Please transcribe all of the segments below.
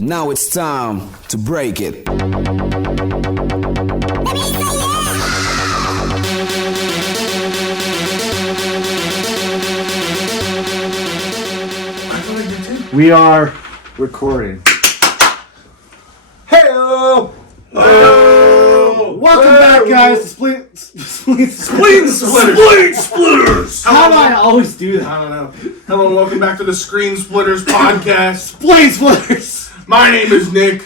Now it's time to break it. We are recording. Hey-o! Welcome back, guys, to Split Splitters! How do I always do that? I don't know. Hello and welcome back to the Screen Splitters podcast. Split Splitters! My name is Nick,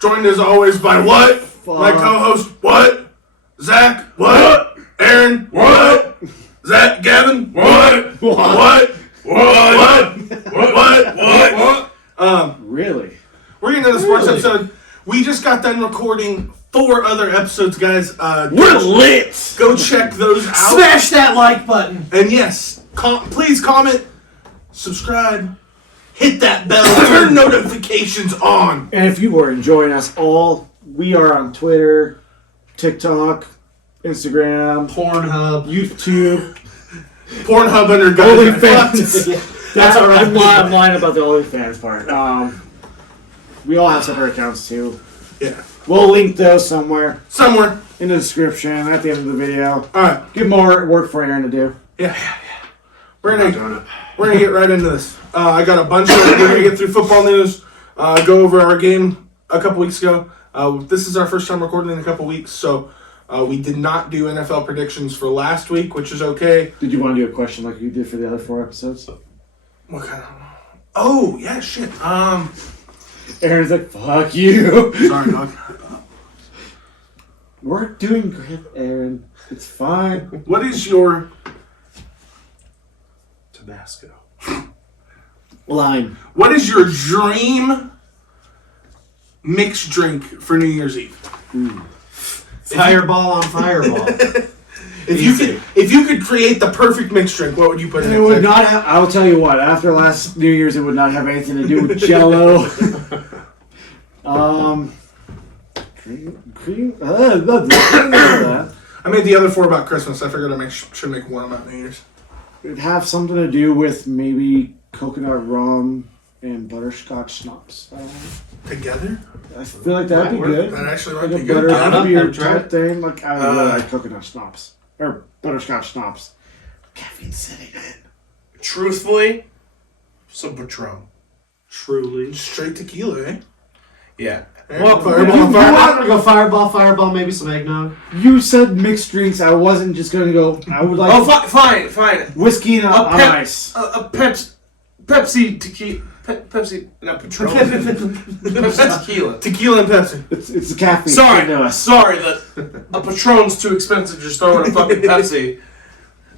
joined as always by what? My co-host, what? Zach, what? Aaron, what? Zach, Gavin, what? What? Really? We're getting into the sports episode. We just got done recording 4 other episodes, guys. We're lit! Go check those out. Smash that like button. And yes, please comment, subscribe, hit that bell, turn notifications on. And if you are enjoying us all, we are on Twitter, TikTok, Instagram, Pornhub. YouTube, Pornhub under OnlyFans. That's all right. I'm lying about the OnlyFans part. We all have separate accounts too. Yeah. We'll link those somewhere Somewhere. in the description at the end of the video. Alright. Give more work for Aaron to do. Yeah. We're gonna get right into this. I got a bunch of we're gonna get through football news, go over our game a couple weeks ago. This is our first time recording in a couple weeks, so we did not do NFL predictions for last week, which is okay. Did you want to do a question like you did for the other 4 episodes? What kind of... Oh, yeah, shit. Aaron's like, fuck you. Sorry, dog. We're doing great, Aaron. It's fine. What is your... Tabasco. Line. What is your dream mixed drink for New Year's Eve? Fireball on fireball. If you could create the perfect mixed drink, what would you put in it? It would not have, I will tell you what, after last New Year's, it would not have anything to do with Jell-O. Cream. I made the other 4 about Christmas. I figured I should make one about New Year's. It'd have something to do with maybe coconut rum and butterscotch schnapps. Together? I feel like that'd be good. That actually might Like be a good. butter beer I'll try type thing. Like I really like coconut schnapps or butterscotch schnapps. Caffeine sitting in. Truthfully, some Patron. Truly. Straight tequila, eh? Yeah. Well, you- fireball, you- I'm fireball. gonna go fireball, maybe some eggnog. You said mixed drinks. I wasn't just gonna go. I would like Oh, fine. whiskey and on ice. A Pepsi tequila. Pepsi, not Patron. Pepsi tequila. Tequila and Pepsi. It's the caffeine. Sorry, No. a Patron's too expensive. Just throw in a fucking Pepsi.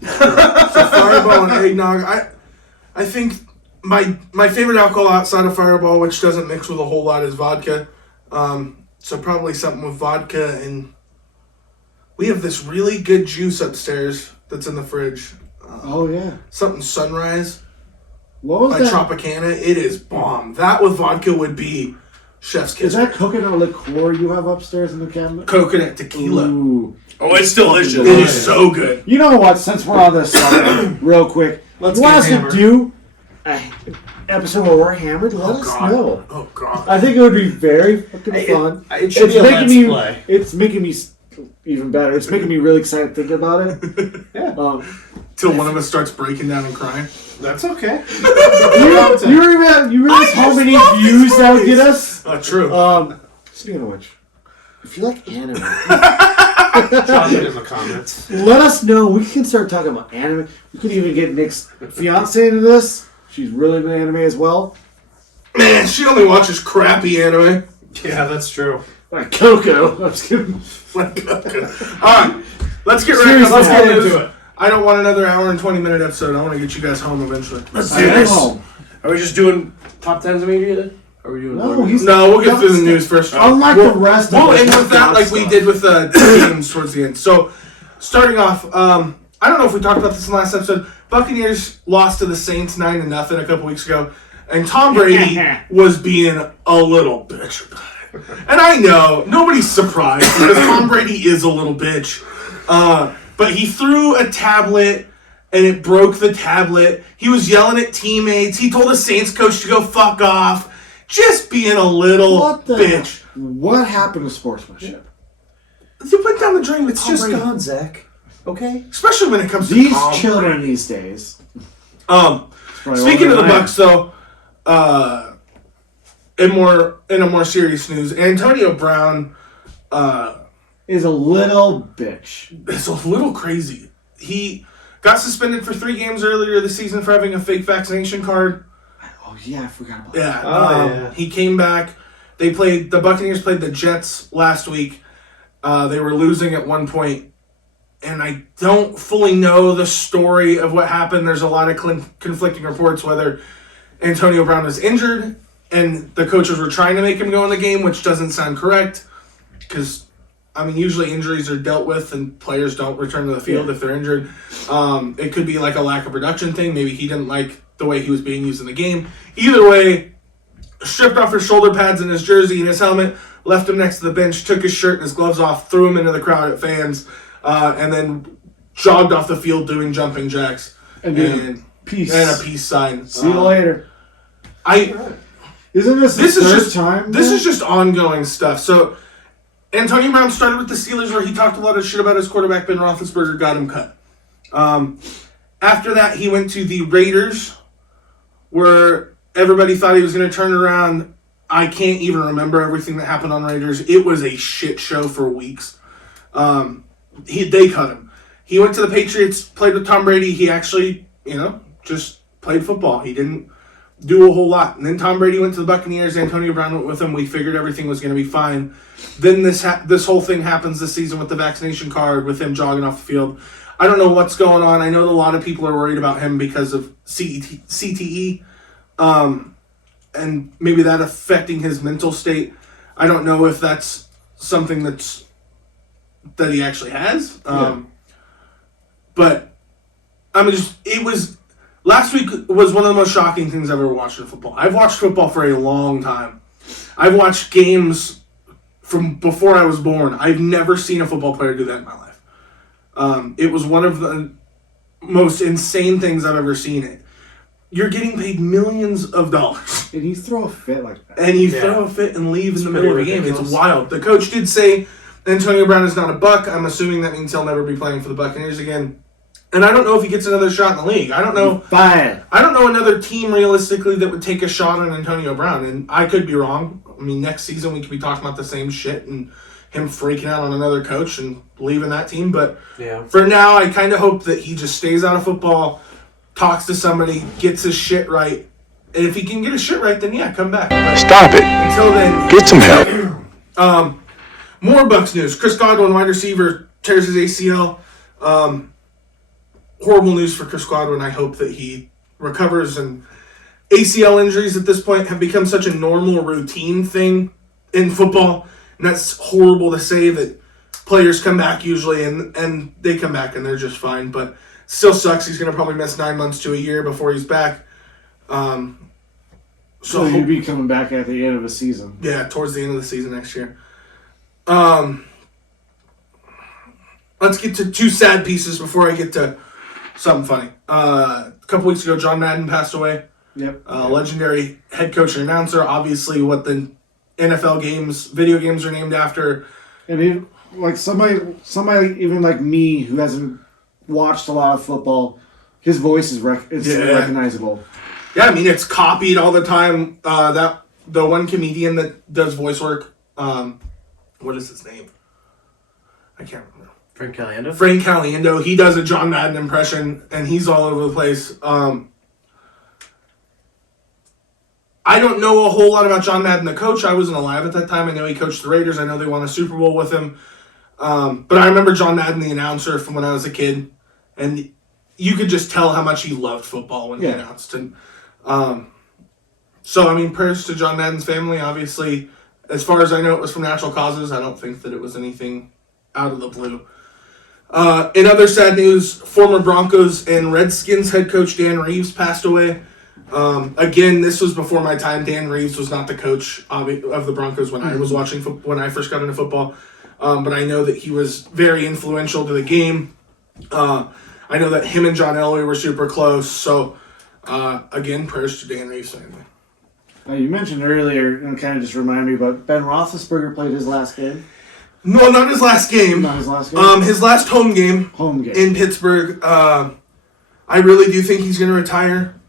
So fireball and eggnog. I think my favorite alcohol outside of Fireball, which doesn't mix with a whole lot, is vodka. So probably something with vodka, and we have this really good juice upstairs that's in the fridge. Oh yeah. Something Sunrise What was by that? Tropicana. It is bomb. That with vodka would be chef's kiss. Is that coconut liqueur you have upstairs in the cabinet? Coconut tequila? Ooh. Oh, it's delicious. It is so good. You know what? Since we're on this subject, real quick, Let's you want get us to hammered. do an episode where we're hammered? Let us God. know. Oh god. I think it would be very fucking fun. It should be a making let's me. play. It's making me even better. It's making me really excited thinking about it. Yeah. Till one of us starts breaking down and crying. That's okay. You realize how many views that would get us? True. Speaking of which, if you like anime, Drop it in the comments. let us know. We can start talking about anime. We could even get Nick's fiance into this. She's really into anime as well. Man, she only watches crappy anime. Yeah, that's true. Like Coco. I'm just kidding. Alright, let's get Seriously, let's get let's into do it. I don't want another hour and 20-minute episode. I want to get you guys home eventually. Let's I do this. know. Are we just doing top 10s immediately? Are we doing? No, he's No, we'll get through the news first. unlike the rest of We'll us. end with that like we did with the games towards the end. So, starting off, I don't know if we talked about this in the last episode. Buccaneers lost to the Saints 9-0 a couple weeks ago, and Tom Brady was being a little bitch about it. And I know nobody's surprised because Tom Brady is a little bitch, but he threw a tablet and it broke the tablet. He was yelling at teammates. He told the Saints coach to go fuck off. just being a little What the? bitch. What happened to sportsmanship? You went down the drain with It's Tom just Brady. gone, Zach. Okay? Especially when it comes to These Tom children Brady. these days. Speaking of the Bucks, though, in a more serious news, Antonio Brown Is a little bitch. is a little crazy. He got suspended for 3 games earlier this season for having a fake vaccination card. Oh yeah, I forgot about that. Yeah, Yeah. He came back. The Buccaneers played the Jets last week. They were losing at one point, and I don't fully know the story of what happened. There's a lot of conflicting reports whether Antonio Brown was injured and the coaches were trying to make him go in the game, which doesn't sound correct because, I mean, usually injuries are dealt with and players don't return to the field if they're injured. It could be like a lack of production thing. Maybe he didn't like the way he was being used in the game. Either way, stripped off his shoulder pads and his jersey and his helmet, left him next to the bench, took his shirt and his gloves off, threw him into the crowd at fans, and then jogged off the field doing jumping jacks And peace. and a peace sign. See you later. Isn't this This the is third just time? This though? is just ongoing stuff. So Antonio Brown started with the Steelers, where he talked a lot of shit about his quarterback Ben Roethlisberger, got him cut. After that, he went to the Raiders, where everybody thought he was going to turn around. I can't even remember everything that happened on Raiders. It was a shit show for weeks. They cut him. He went to the Patriots, played with Tom Brady. He actually, just played football. He didn't do a whole lot. And then Tom Brady went to the Buccaneers. Antonio Brown went with him. We figured everything was going to be fine. Then this whole thing happens this season with the vaccination card, with him jogging off the field. I don't know what's going on. I know that a lot of people are worried about him because of CTE. And maybe that affecting his mental state. I don't know if that's something that he actually has. But I mean, last week was one of the most shocking things I've ever watched in football. I've watched football for a long time. I've watched games from before I was born. I've never seen a football player do that in my life. It was one of the most insane things I've ever seen. You're getting paid millions of dollars. And you throw a fit like that. And you throw a fit and leave in the middle of the game. ridiculous. It's wild. The coach did say Antonio Brown is not a Buck. I'm assuming that means he'll never be playing for the Buccaneers again. And I don't know if he gets another shot in the league. I don't know. Fine. I don't know another team realistically that would take a shot on Antonio Brown. And I could be wrong. I mean, next season we could be talking about the same shit and him freaking out on another coach and leaving that team. But for now, I kind of hope that he just stays out of football, talks to somebody, gets his shit right. And if he can get his shit right, then come back. But Stop it. until then, Get some help. more Bucks news. Chris Godwin, wide receiver, tears his ACL. Horrible news for Chris Godwin. I hope that he recovers. And ACL injuries at this point have become such a normal routine thing in football. And that's horrible to say that players come back usually and they come back and they're just fine. But still sucks. He's going to probably miss 9 months to a year before he's back. So he'll be coming back at the end of the season. Yeah, towards the end of the season next year. Let's get to 2 sad pieces before I get to something funny. A couple weeks ago, John Madden passed away. Yep. Legendary head coach and announcer. Obviously, what the NFL games, video games are named after. And he, like somebody even like me who hasn't watched a lot of football, his voice is recognizable. Yeah, I mean, it's copied all the time. That the one comedian that does voice work, what is his name? I can't remember. Frank Caliendo? Frank Caliendo. He does a John Madden impression, and he's all over the place. I don't know a whole lot about John Madden, the coach. I wasn't alive at that time. I know he coached the Raiders. I know they won a Super Bowl with him. But I remember John Madden, the announcer, from when I was a kid, and you could just tell how much he loved football when he announced. And so, I mean, prayers to John Madden's family. Obviously, as far as I know, it was from natural causes. I don't think that it was anything out of the blue. In other sad news, former Broncos and Redskins head coach Dan Reeves passed away. Again, this was before my time. Dan Reeves was not the coach of the Broncos when I was watching when I first got into football. But I know that he was very influential to the game. I know that him and John Elway were super close. So, again, prayers to Dan Reeves' family. You mentioned earlier, and kind of just reminded me, but Ben Roethlisberger played his last game. No, not his last game. Not his last game. His last home game. Home game in Pittsburgh. I really do think he's going to retire.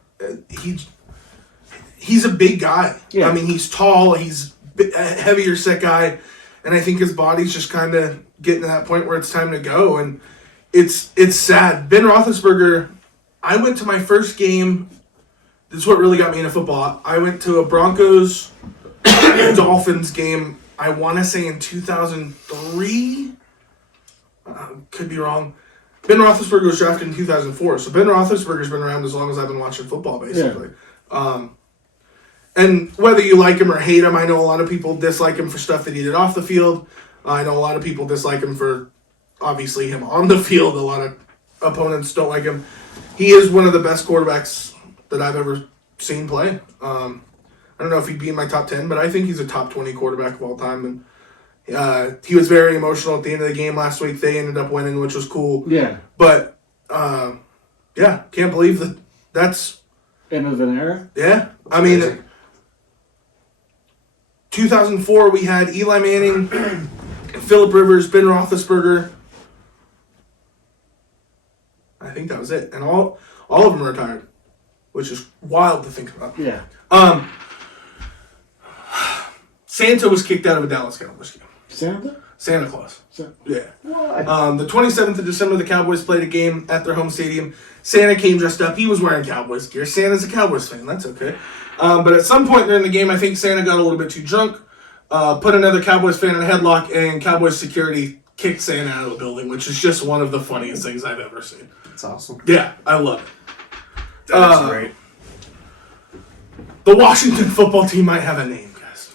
He's a big guy. Yeah. I mean, he's tall. He's a heavier set guy, and I think his body's just kind of getting to that point where it's time to go. And it's sad. Ben Roethlisberger. I went to my first game. This is what really got me into football. I went to a Broncos Dolphins game. I want to say in 2003. Could be wrong. Ben Roethlisberger was drafted in 2004, so Ben Roethlisberger's been around as long as I've been watching football, basically. Yeah. And whether you like him or hate him, I know a lot of people dislike him for stuff that he did off the field. I know a lot of people dislike him for, obviously, him on the field. A lot of opponents don't like him. He is one of the best quarterbacks that I've ever seen play. I don't know if he'd be in my top 10, but I think he's a top 20 quarterback of all time. And he was very emotional at the end of the game last week. They ended up winning, which was cool. Yeah. But, can't believe that's... End of an era? Yeah. I mean, 2004, we had Eli Manning, Phillip Rivers, Ben Roethlisberger. I think that was it. And all of them are retired, which is wild to think about. Yeah. Santa was kicked out of a Dallas Cowboys game. Santa Claus. Yeah. Why? The 27th of December, the Cowboys played a game at their home stadium. Santa came dressed up. He was wearing Cowboys gear. Santa's a Cowboys fan. That's okay. But at some point during the game, I think Santa got a little bit too drunk, put another Cowboys fan in a headlock, and Cowboys security kicked Santa out of the building, which is just one of the funniest things I've ever seen. That's awesome. Yeah, I love it. That's great. The Washington football team might have a name, guys.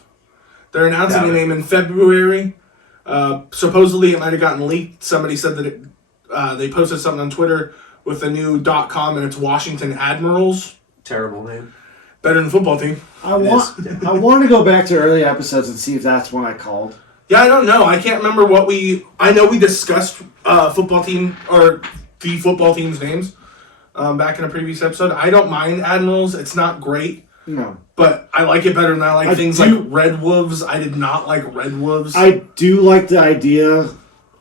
They're announcing a name in February. Supposedly, it might have gotten leaked. Somebody said that they posted something on Twitter with a new .com, and it's Washington Admirals. Terrible name. Better than football team. I want to go back to early episodes and see if that's one I called. Yeah, I don't know. I can't remember what I know we discussed football team, or the football team's names back in a previous episode. I don't mind Admirals. It's not great. No. But I like it better than I like things like Red Wolves. I did not like Red Wolves. I do like the idea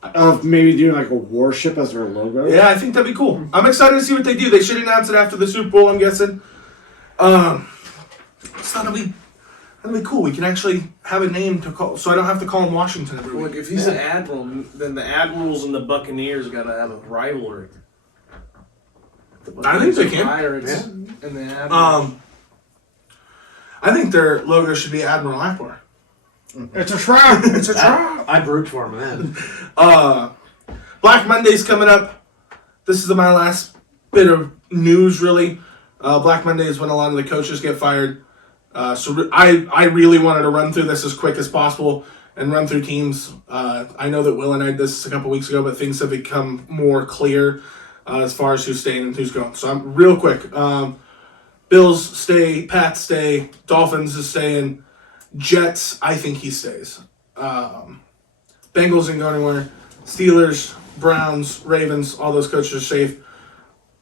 of maybe doing like a warship as their logo. Yeah, I think that'd be cool. I'm excited to see what they do. They should announce it after the Super Bowl, I'm guessing. So that'll be cool. We can actually have a name to call, so I don't have to call him Washington every week. Look, if he's an admiral, then the Admirals and the Buccaneers got to have a rivalry. I think they can. Pirates and the Admirals. I think their logo should be Admiral Akbar. It's a trap. It's a trap. I'd root for him then. Black Monday's coming up. This is my last bit of news, really. Black Monday is when a lot of the coaches get fired. So I really wanted to run through this as quick as possible and run through teams. I know that Will and I did this a couple weeks ago, but things have become more clear as far as who's staying and who's going. So I'm real quick. Bills stay, Pats stay, Dolphins is staying, Jets, I think he stays. Bengals didn't go anywhere. Steelers, Browns, Ravens, all those coaches are safe.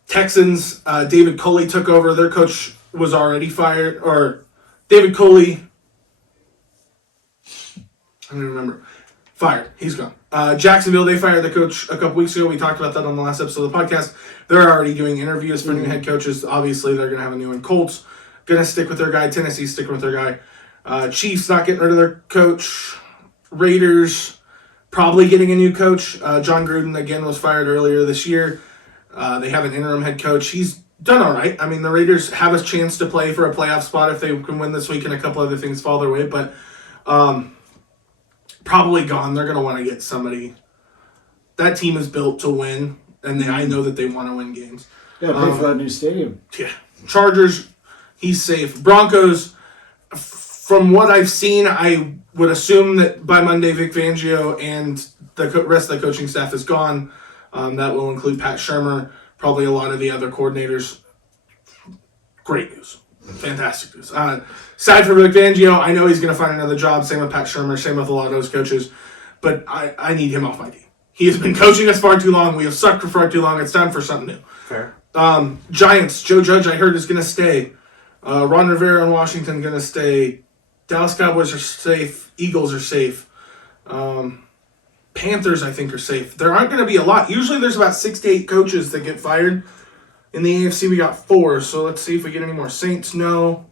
Texans, David Culley took over. Their coach was already fired. Or David Culley, I don't even remember. Fired. He's gone. Jacksonville, they fired the coach a couple weeks ago. We talked about that on the last episode of the podcast. They're already doing interviews for new head coaches. Obviously, they're going to have a new one. Colts, going to stick with their guy. Tennessee, sticking with their guy. Chiefs, not getting rid of their coach. Raiders, probably getting a new coach. John Gruden, again, was fired earlier this year. They have an interim head coach. He's done all right. I mean, the Raiders have a chance to play for a playoff spot if they can win this week and a couple other things fall their way. But probably gone. They're going to want to get somebody. That team is built to win, and I know that they want to win games. Yeah, pay for that new stadium. Yeah. Chargers, he's safe. Broncos, from what I've seen, I would assume that by Monday, Vic Fangio and the rest of the coaching staff is gone. That will include Pat Shurmur, probably a lot of the other coordinators. Great news. Fantastic news. Sad for Vic Fangio. I know he's going to find another job. Same with Pat Shurmur. Same with a lot of those coaches. But I need him off my team. He has been coaching us far too long. We have sucked for far too long. It's time for something new. Fair. Giants, Joe Judge, I heard, is going to stay. Ron Rivera in Washington going to stay. Dallas Cowboys are safe. Eagles are safe. Panthers, I think, are safe. There aren't going to be a lot. Usually there's about 6 to 8 coaches that get fired. In the AFC, we got 4. So let's see if we get any more. Saints, no.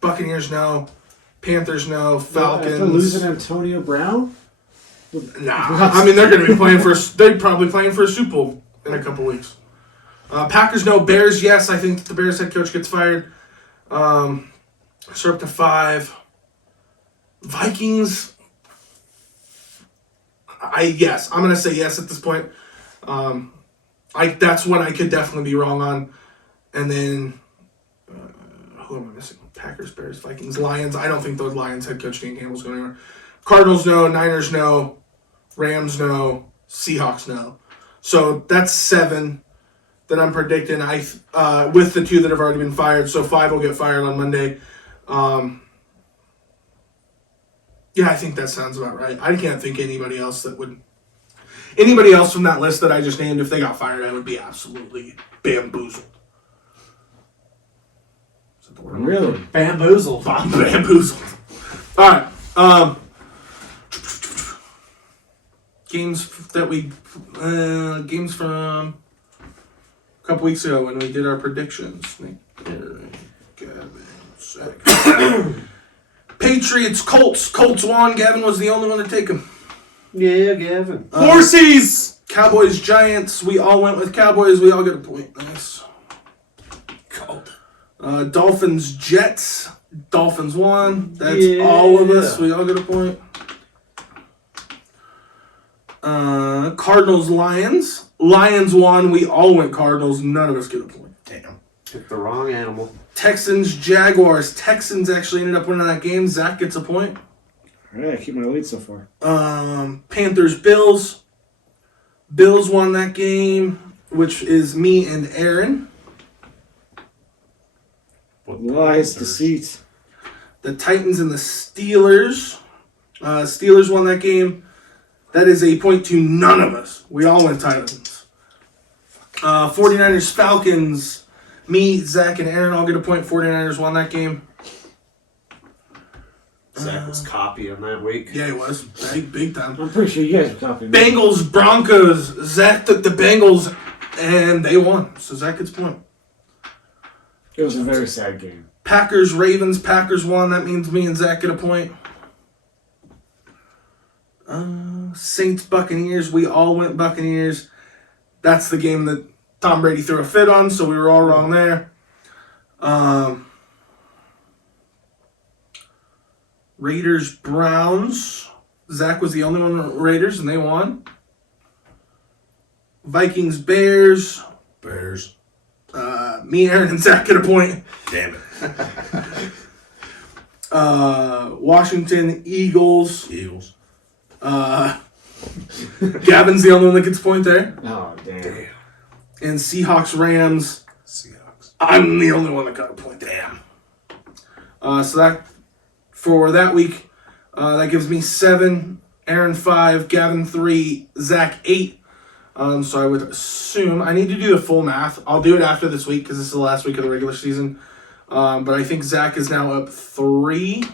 Buccaneers, no. Panthers, no. Falcons. After losing Antonio Brown? Nah. I mean, they're going to be playing for... They're probably playing for a Super Bowl in a couple weeks. Packers, no. Bears, yes. I think the Bears head coach gets fired. So up to 5. Vikings... Yes, I'm gonna say yes at this point. That's one I could definitely be wrong on. And then who am I missing? Packers, Bears, Vikings, Lions. I don't think the Lions head coach Dan Campbell's going anywhere. Cardinals, no. Niners, no. Rams, no. Seahawks, no. So that's 7 that I'm predicting. With the 2 that have already been fired. So 5 will get fired on Monday. Yeah, I think that sounds about right. I can't think anybody else that would... Anybody else from that list that I just named, if they got fired, I would be absolutely bamboozled. Is that the word? Really? Bamboozled. Bamboozled. All right. Games that we... games from a couple weeks ago when we did our predictions. Patriots, Colts. Colts won. Gavin was the only one to take them. Yeah, Gavin. Horsies! Cowboys, Giants. We all went with Cowboys. We all get a point. Nice. Dolphins, Jets. Dolphins won. That's all of us. We all get a point. Cardinals, Lions. Lions won. We all went Cardinals. None of us get a point. Damn. Picked the wrong animal. Texans, Jaguars. Texans actually ended up winning that game. Zach gets a point. All right, I keep my lead so far. Panthers, Bills. Bills won that game, which is me and Aaron. Lies, deceit. The Titans and the Steelers. Steelers won that game. That is a point to none of us. We all went Titans. 49ers, Falcons. Me, Zach, and Aaron all get a point. 49ers won that game. Zach was copying that week. Yeah, he was. Big time. I'm pretty sure you guys are copying me. Bengals, Broncos. Zach took the Bengals, and they won. So Zach gets a point. It was a very sad game. Packers, Ravens. Packers won. That means me and Zach get a point. Saints, Buccaneers. We all went Buccaneers. That's the game that Tom Brady threw a fit on, so we were all wrong there. Raiders, Browns. Zach was the only one with Raiders, and they won. Vikings, Bears. Bears. Me, Aaron, and Zach get a point. Damn it. Washington, Eagles. Eagles. Gavin's the only one that gets a point there. Oh, damn. And Seahawks, Rams. Seahawks. I'm the only one that got a point. Damn. So that for that week, that gives me 7, Aaron 5, Gavin 3, Zach 8. So I would assume I need to do the full math. I'll do it after this week because this is the last week of the regular season. But I think Zach is now up 3.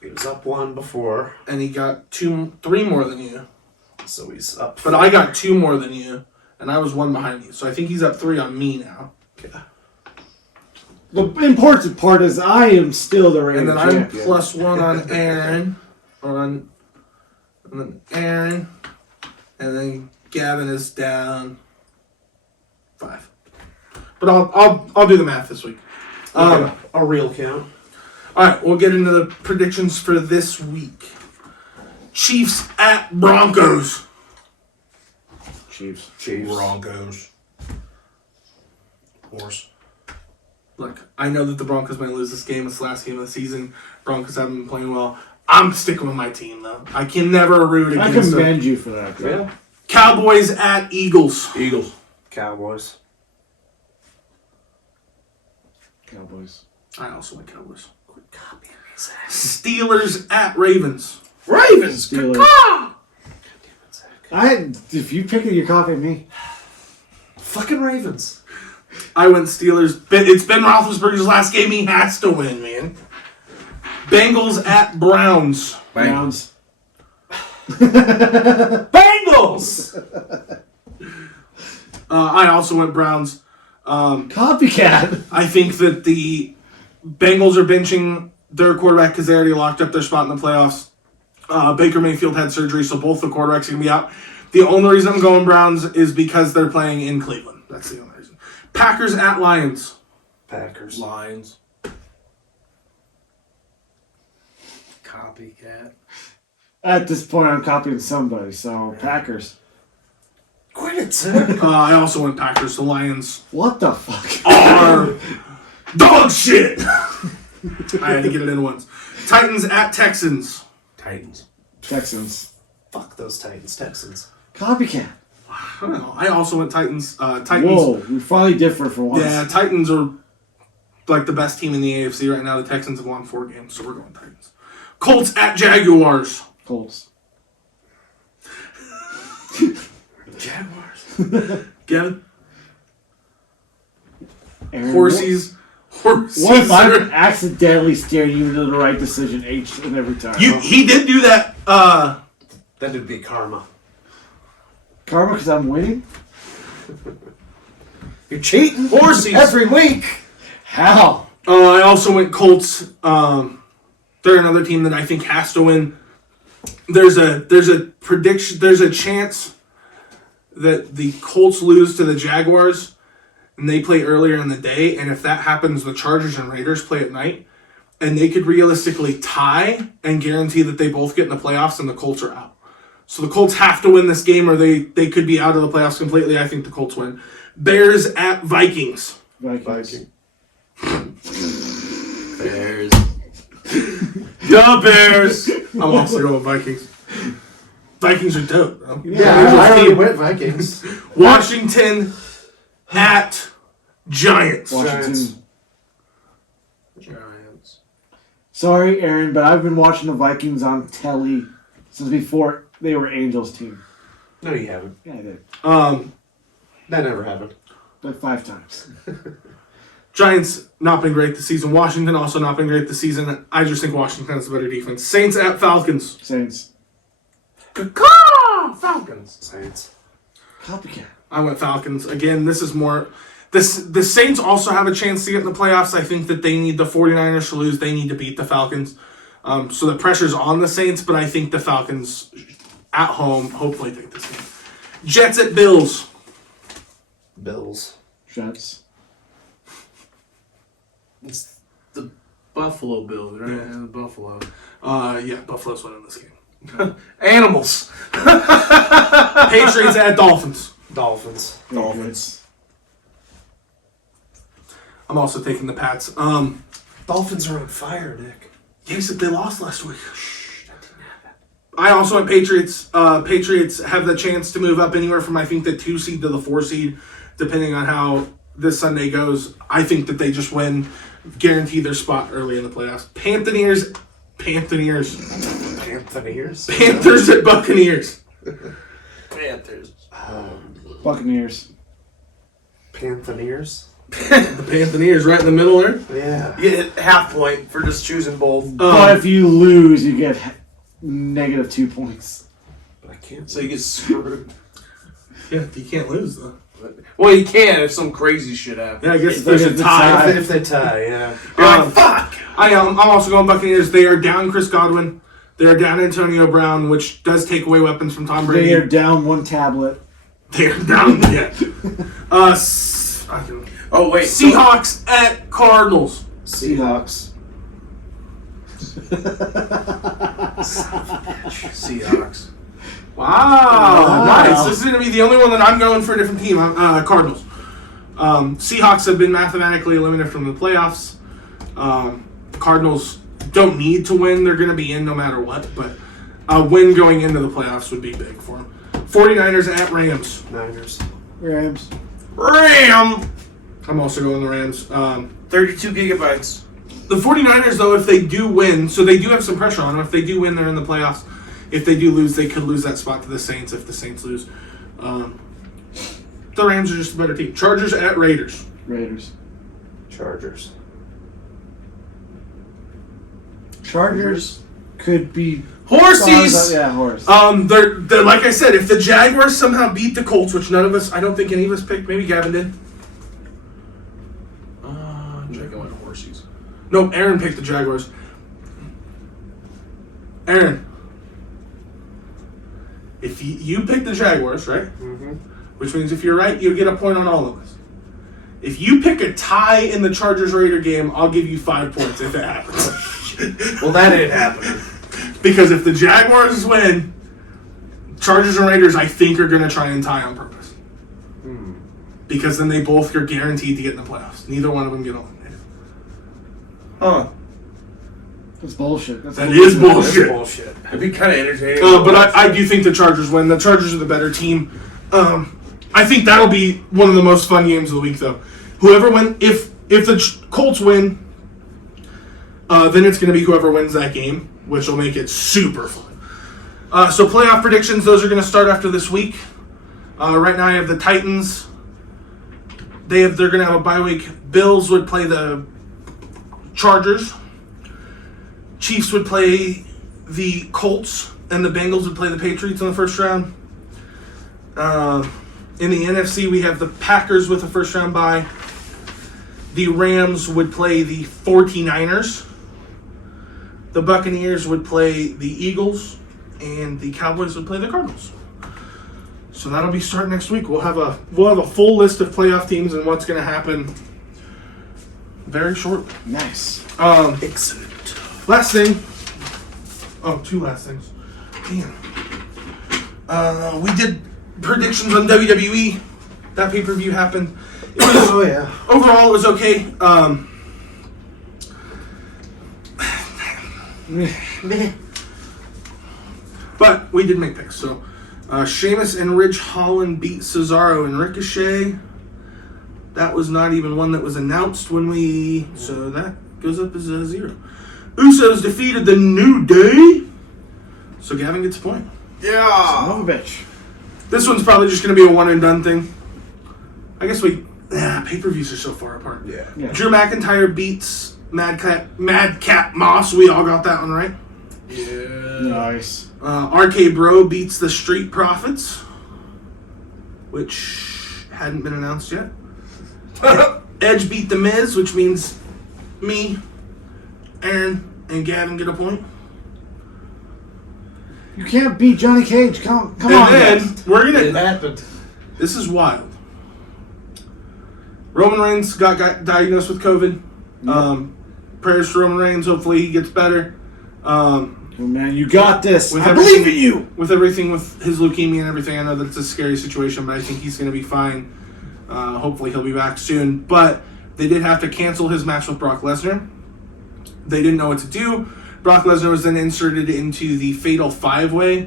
He was up 1 before, And he got 3 more than you. so he's up. But I got 2 more than you. And I was 1 behind you. So I think he's up 3 on me now. Yeah. The important part is I am still the reigning And then I'm champion. +1 on Aaron. And then Aaron. And then Gavin is down 5. But I'll do the math this week. A real count. All right, we'll get into the predictions for this week. Chiefs at Broncos. Chiefs. Broncos. Horse. Look, I know that the Broncos might lose this game. It's the last game of the season. Broncos haven't been playing well. I'm sticking with my team, though. I can never root I against them. commend you for that. Though. Yeah. Cowboys at Eagles. Eagles. Cowboys. Cowboys. I also like Cowboys. Quit copying me, Zach. Steelers at Ravens. Ravens. Steelers. If you pick it, you're copying me. Fucking Ravens. I went Steelers. It's Ben Roethlisberger's last game. He has to win, man. Bengals at Browns. Browns. Bengals! I also went Browns. Copycat. I think that the Bengals are benching their quarterback because they already locked up their spot in the playoffs. Baker Mayfield had surgery, so both the quarterbacks are going to be out. The only reason I'm going Browns is because they're playing in Cleveland. That's the only reason. Packers at Lions. Packers. Lions. Copycat. At this point, I'm copying somebody, so Packers. Quit it, sir. I also went Packers. The Lions What the fuck? are dog shit. I had to get it in once. Titans at Texans. Titans. Texans. Fuck those Titans. Texans. Copycat. I don't know. I also went Titans. Titans. Whoa, we finally differ for once. Yeah, Titans are like the best team in the AFC right now. The Texans have won 4 games, so we're going Titans. Colts at Jaguars. Colts. Jaguars. Kevin? Aaron, Horsies. Horsies. What if I'm accidentally steering you into the right decision each and every time? He did do that. That would be karma. Karma because I'm winning? You're cheating Horsies. every week. How? I also went Colts. They're another team that I think has to win. There's a prediction. There's a chance that the Colts lose to the Jaguars, and they play earlier in the day. And if that happens, the Chargers and Raiders play at night, and they could realistically tie and guarantee that they both get in the playoffs, and the Colts are out. So the Colts have to win this game, or they could be out of the playoffs completely. I think the Colts win. Bears at Vikings. Vikings. Bears. The Bears. I'm also going Vikings. Vikings are dope, bro. Yeah, I already went Vikings. Washington at Giants. Washington. Giants. Sorry, Aaron, but I've been watching the Vikings on telly since before they were Angels team. No, you haven't. Yeah, I did. That never happened. Like 5 times. Giants not been great this season. Washington also not been great this season. I just think Washington has a better defense. Saints at Falcons. Saints. Falcons. Saints. Copycat. I went Falcons. Again, this is more... The Saints also have a chance to get in the playoffs. I think that they need the 49ers to lose. They need to beat the Falcons. So the pressure's on the Saints, but I think the Falcons at home hopefully take this game. Jets at Bills. Bills. Jets. It's the Buffalo Bills, right? Yeah. The Buffalo. Yeah, Buffalo's winning this game. Animals. Patriots at Dolphins. Dolphins. Dolphins. I'm also taking the Pats. Dolphins are on fire, Nick. Yes, they lost last week. I also went Patriots. Patriots have the chance to move up anywhere from I think the 2 seed to the 4 seed, depending on how this Sunday goes. I think that they just win, guarantee their spot early in the playoffs. Panthers at Buccaneers. Panthers. Buccaneers. Panthers. The Panthers right in the middle there. Yeah. You get half point for just choosing both. But if you lose, you get negative 2 points. But I can't. So you get screwed. Yeah, you can't lose though. Well, you can if some crazy shit happens. Yeah, I guess If there's a there's a tie. tie. If they tie, yeah. You're like, fuck! I'm also going Buccaneers. They are down Chris Godwin. They are down Antonio Brown, which does take away weapons from Tom Brady. They are down 1 tablet. They are down yet. Oh, wait. Seahawks at Cardinals. Seahawks. Seahawks. Wow, nice. This is going to be the only one that I'm going for a different team. Cardinals. Seahawks have been mathematically eliminated from the playoffs. Cardinals don't need to win. They're going to be in no matter what. But a win going into the playoffs would be big for them. 49ers at Rams. Niners. Rams. Ram! I'm also going the Rams. 32 gigabytes. The 49ers, though, if they do win, so they do have some pressure on them. If they do win, they're in the playoffs. If they do lose, they could lose that spot to the Saints if the Saints lose. The Rams are just a better team. Chargers at Raiders. Raiders. Chargers. Chargers could be. Horsies! Yeah, horse. They're like I said, if the Jaguars somehow beat the Colts, which none of us, I don't think any of us picked, maybe Gavin did. Jacob went horsies. No, Aaron picked the Jaguars. Aaron, if you picked the Jaguars, right? Mm-hmm. Which means if you're right, you get a point on all of us. If you pick a tie in the Chargers-Raider game, I'll give you 5 points if it happens. Well, that ain't happening. Because if the Jaguars win, Chargers and Raiders, I think, are going to try and tie on purpose. Because then they both are guaranteed to get in the playoffs. Neither one of them get eliminated. Huh. That's bullshit. That is bullshit. That's bullshit. It'd be kind of entertaining. But I do think the Chargers win. The Chargers are the better team. I think that'll be one of the most fun games of the week, though. Whoever wins, if the Colts win, then it's going to be whoever wins that game, which will make it super fun. So playoff predictions, those are going to start after this week. Right now I have the Titans. They're going to have a bye week. Bills would play the Chargers. Chiefs would play the Colts, and the Bengals would play the Patriots in the first round. In the NFC, we have the Packers with a first round bye. The Rams would play the 49ers. The Buccaneers would play the Eagles, and the Cowboys would play the Cardinals. So that'll be starting next week. We'll have a full list of playoff teams and what's going to happen very shortly. Nice. Excellent. Last thing. Oh, 2 last things. Damn. We did predictions on WWE. That pay-per-view happened. It was, Oh, yeah. overall, it was okay. But we did make picks. So, Sheamus and Ridge Holland beat Cesaro and Ricochet. That was not even one that was announced when we... So that goes up as a 0. Usos defeated the New Day. So Gavin gets a point. Yeah. Son of a bitch. This one's probably just going to be a one and done thing. I guess pay-per-views are so far apart. Yeah. Yeah. Drew McIntyre beats Madcap Moss. We all got that one right. Yeah. Nice. RK Bro beats the Street Profits, which hadn't been announced yet. Edge beat the Miz, which means me, Aaron, and Gavin get a point. You can't beat Johnny Cage. Come And on, then guys. we're It gonna. happened. This is wild. Roman Reigns got diagnosed with COVID. Prayers for Roman Reigns. Hopefully he gets better. Oh, man, you got this. With I everything- believe in you. With everything with his leukemia and everything, I know that's a scary situation, but I think he's going to be fine. Hopefully he'll be back soon. But they did have to cancel his match with Brock Lesnar. They didn't know what to do. Brock Lesnar was then inserted into the Fatal 5-Way,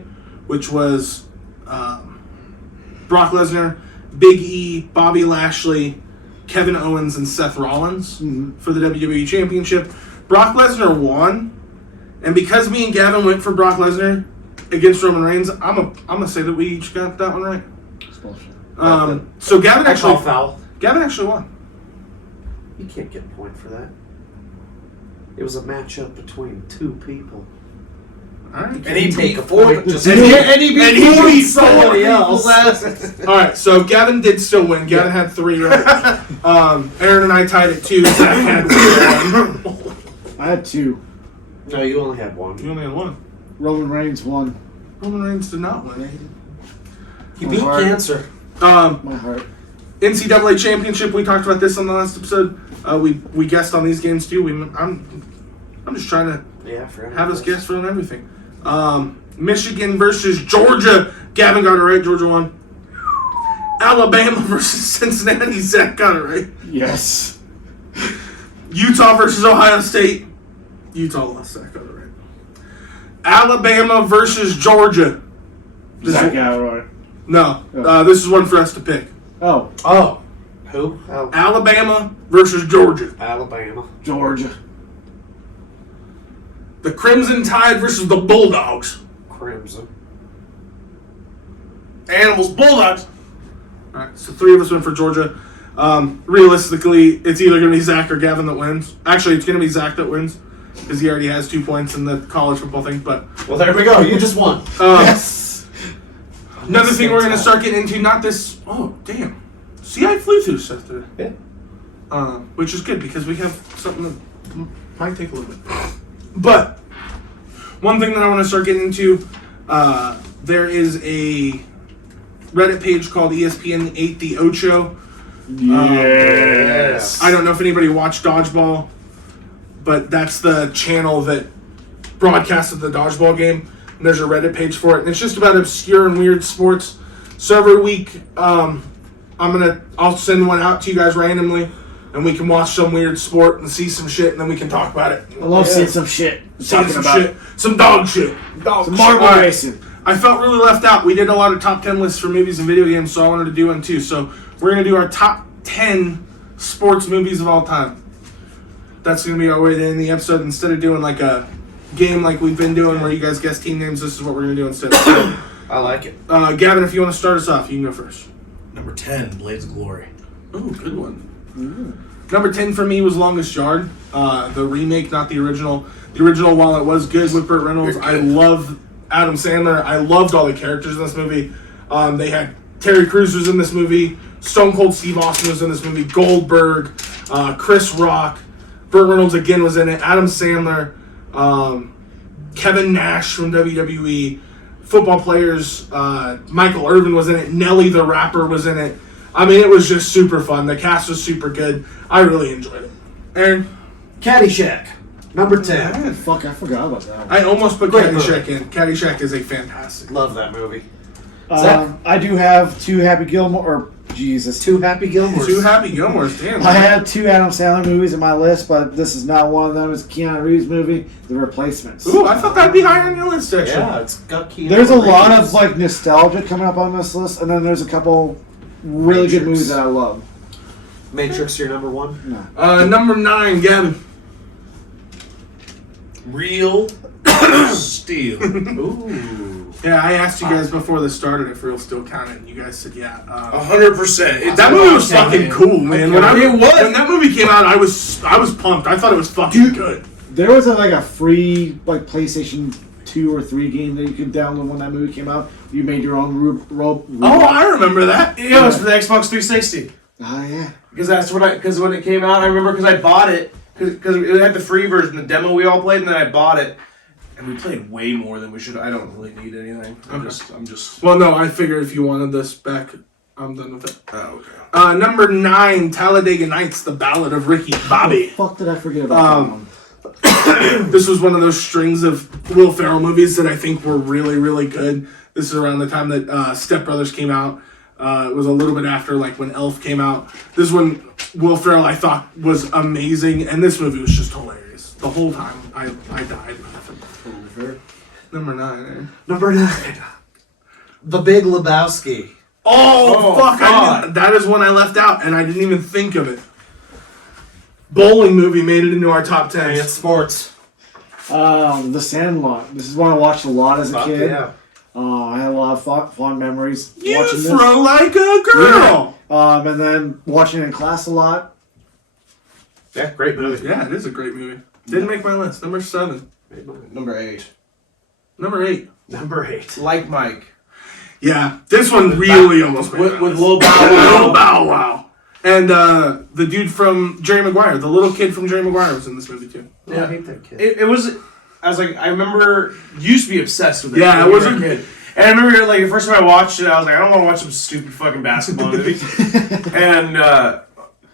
which was Brock Lesnar, Big E, Bobby Lashley, Kevin Owens, and Seth Rollins for the WWE Championship. Brock Lesnar won. And because me and Gavin went for Brock Lesnar against Roman Reigns, I'm gonna say that we each got that one right. It's bullshit. So Gavin I call actually foul. Gavin actually won. You can't get a point for that. It was a matchup between 2 people. All right. And he Take beat a 4. point. Just And he beat beat somebody four else. All right. So Gavin did still win. Gavin had 3 right. Aaron and I tied at 2. Zach had 1. I had 2. No, you only had 1. You only had 1. Roman Reigns won. Roman Reigns did not win. He beat Hard. cancer. My heart. NCAA Championship. We talked about this on the last episode. We guessed on these games too. I'm just trying to Yeah, I forgot. have us guess on everything. Michigan versus Georgia. Gavin got it right. Georgia won. Alabama versus Cincinnati. Zach got it right. Yes. Utah versus Ohio State. Utah lost. Zach got it right. Alabama versus Georgia. Zach got it right. No. Oh. This is one for us to pick. Oh, Oh. Who? Alabama versus Georgia. Alabama. Georgia. The Crimson Tide versus the Bulldogs. Crimson. Animals, Bulldogs. All right, so 3 of us went for Georgia. Realistically, it's either going to be Zach or Gavin that wins. Actually, it's going to be Zach that wins because he already has 2 points in the college football thing. But Well, there we go. You just won. Yes. another thing we're going to start getting into, not this. Oh, damn. See, I flew through stuff today. Yeah. Which is good because we have something that might take a little bit. But one thing that I want to start getting into, there is a Reddit page called ESPN 8 The Ocho. Yes. I don't know if anybody watched Dodgeball, but that's the channel that broadcasted the Dodgeball game. And there's a Reddit page for it, and it's just about obscure and weird sports. So every week, I'll send one out to you guys randomly, and we can watch some weird sport and see some shit, and then we can talk about it. I love seeing some shit. Seeing Talking some about shit, some dog shit. some marble All right. racing. I felt really left out. We did a lot of top 10 lists for movies and video games, so I wanted to do one too. So we're going to do our top 10 sports movies of all time. That's going to be our way to end the episode. Instead of doing like a game like we've been doing where you guys guess team names, this is what we're going to do instead. So, I like it. Gavin, if you want to start us off, you can go first. Number 10, Blades of Glory. Oh, good one. Number 10 for me was Longest Yard. The remake, not the original. The original, while it was good with Burt Reynolds, I love Adam Sandler. I loved all the characters in this movie. They had Terry Crews was in this movie. Stone Cold Steve Austin was in this movie. Goldberg, Chris Rock, Burt Reynolds again was in it. Adam Sandler, Kevin Nash from WWE, football players. Michael Irvin was in it. Nelly the rapper was in it. I mean, it was just super fun. The cast was super good. I really enjoyed it. Aaron? Caddyshack. Number 10. Fuck, I forgot about that one. I almost put Great Caddyshack in. Caddyshack is a fantastic. Love that movie. Zach? I do have two Happy Gilmore, or Jesus. Two Happy Gilmores. Two Happy Gilmores, damn. I have two Adam Sandler movies in my list, but this is not one of them. It's Keanu Reeves' movie, The Replacements. Ooh, I thought that'd be higher on your list, actually. Yeah, it's got Keanu There's a lot Reeves. of like nostalgia coming up on this list, and then there's a couple really good Matrix. movies that I love. Matrix, your number one? No. Number 9, Gavin. Real Steel. Ooh. Yeah, I asked you guys before this started if Real Still counted, and you guys said yeah. 100%. That movie was fucking cool, man. When It was. When that movie came out, I was pumped. I thought it was fucking good. There was a free like PlayStation 2 or 3 game that you could download when that movie came out. You made your own Oh, I remember that. Yeah, it was for the Xbox 360. Oh yeah. Because when it came out, I remember because I bought it because it had the free version, the demo we all played, and then I bought it, and we played way more than we should. I don't really need anything. I'm just. Well, no, I figured if you wanted this back, I'm done with it. Oh, okay. Number 9, Talladega Nights: The Ballad of Ricky Bobby. Fuck did I forget about that one? This was one of those strings of Will Ferrell movies that I think were really, really good. This is around the time that Step Brothers came out. It was a little bit after, like, when Elf came out. This one, Will Ferrell, I thought was amazing, and this movie was just hilarious. The whole time, I died. Number 9, eh? Number 9. The Big Lebowski. Oh, fuck! That is one I left out, and I didn't even think of it. Bowling movie made it into our top 10. It's sports. The Sandlot. This is one I watched a lot as a kid. Yeah. I had a lot of fond memories You watching this. throw like a girl. And then watching it in class a lot. Yeah, great movie. Yeah, it is a great movie. Didn't make my list. Number 7. Number 8. Number 8. Number 8. Like Mike. Yeah, this one really almost made my With list. Lil Bow Lil Wow. Bow Wow. And the dude from Jerry Maguire, the little kid from Jerry Maguire was in this movie too. Yeah. I hate that kid. It was. I was like, I remember used to be obsessed with it. Yeah, when it we was were a- kid. And I remember like the first time I watched it, I was like, I don't want to watch some stupid fucking basketball movie. And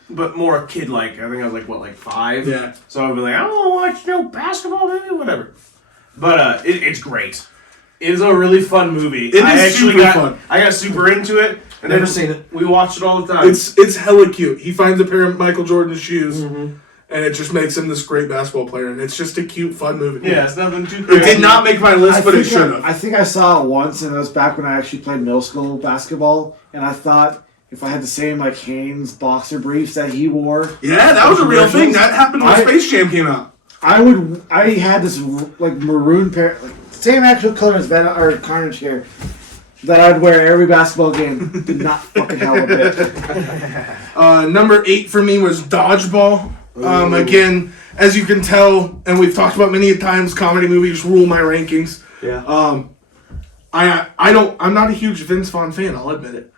but more kid like. I think I was like 5. Yeah. So I'd be like, I don't want to watch no basketball movie, whatever. But it's great. It is a really fun movie. It is super fun. I got super into it. And Never then seen it. We watched it all the time. It's hella cute. He finds a pair of Michael Jordan shoes, Mm-hmm. and it just makes him this great basketball player. And it's just a cute, fun movie. yeah, it's nothing too It crazy. did not make my list, but it should have. I think I saw it once, and it was back when I actually played middle school basketball. And I thought if I had the same like Hanes boxer briefs that he wore, Yeah, that was a real thing. That happened when Space Jam came out. I had this like maroon pair, like same actual color as Carnage here. that I'd wear every basketball game. Did not fucking help a bit. Number 8 for me was Dodgeball. Again, as you can tell, and we've talked about many times, comedy movies rule my rankings. Yeah. I'm not a huge Vince Vaughn fan, I'll admit it.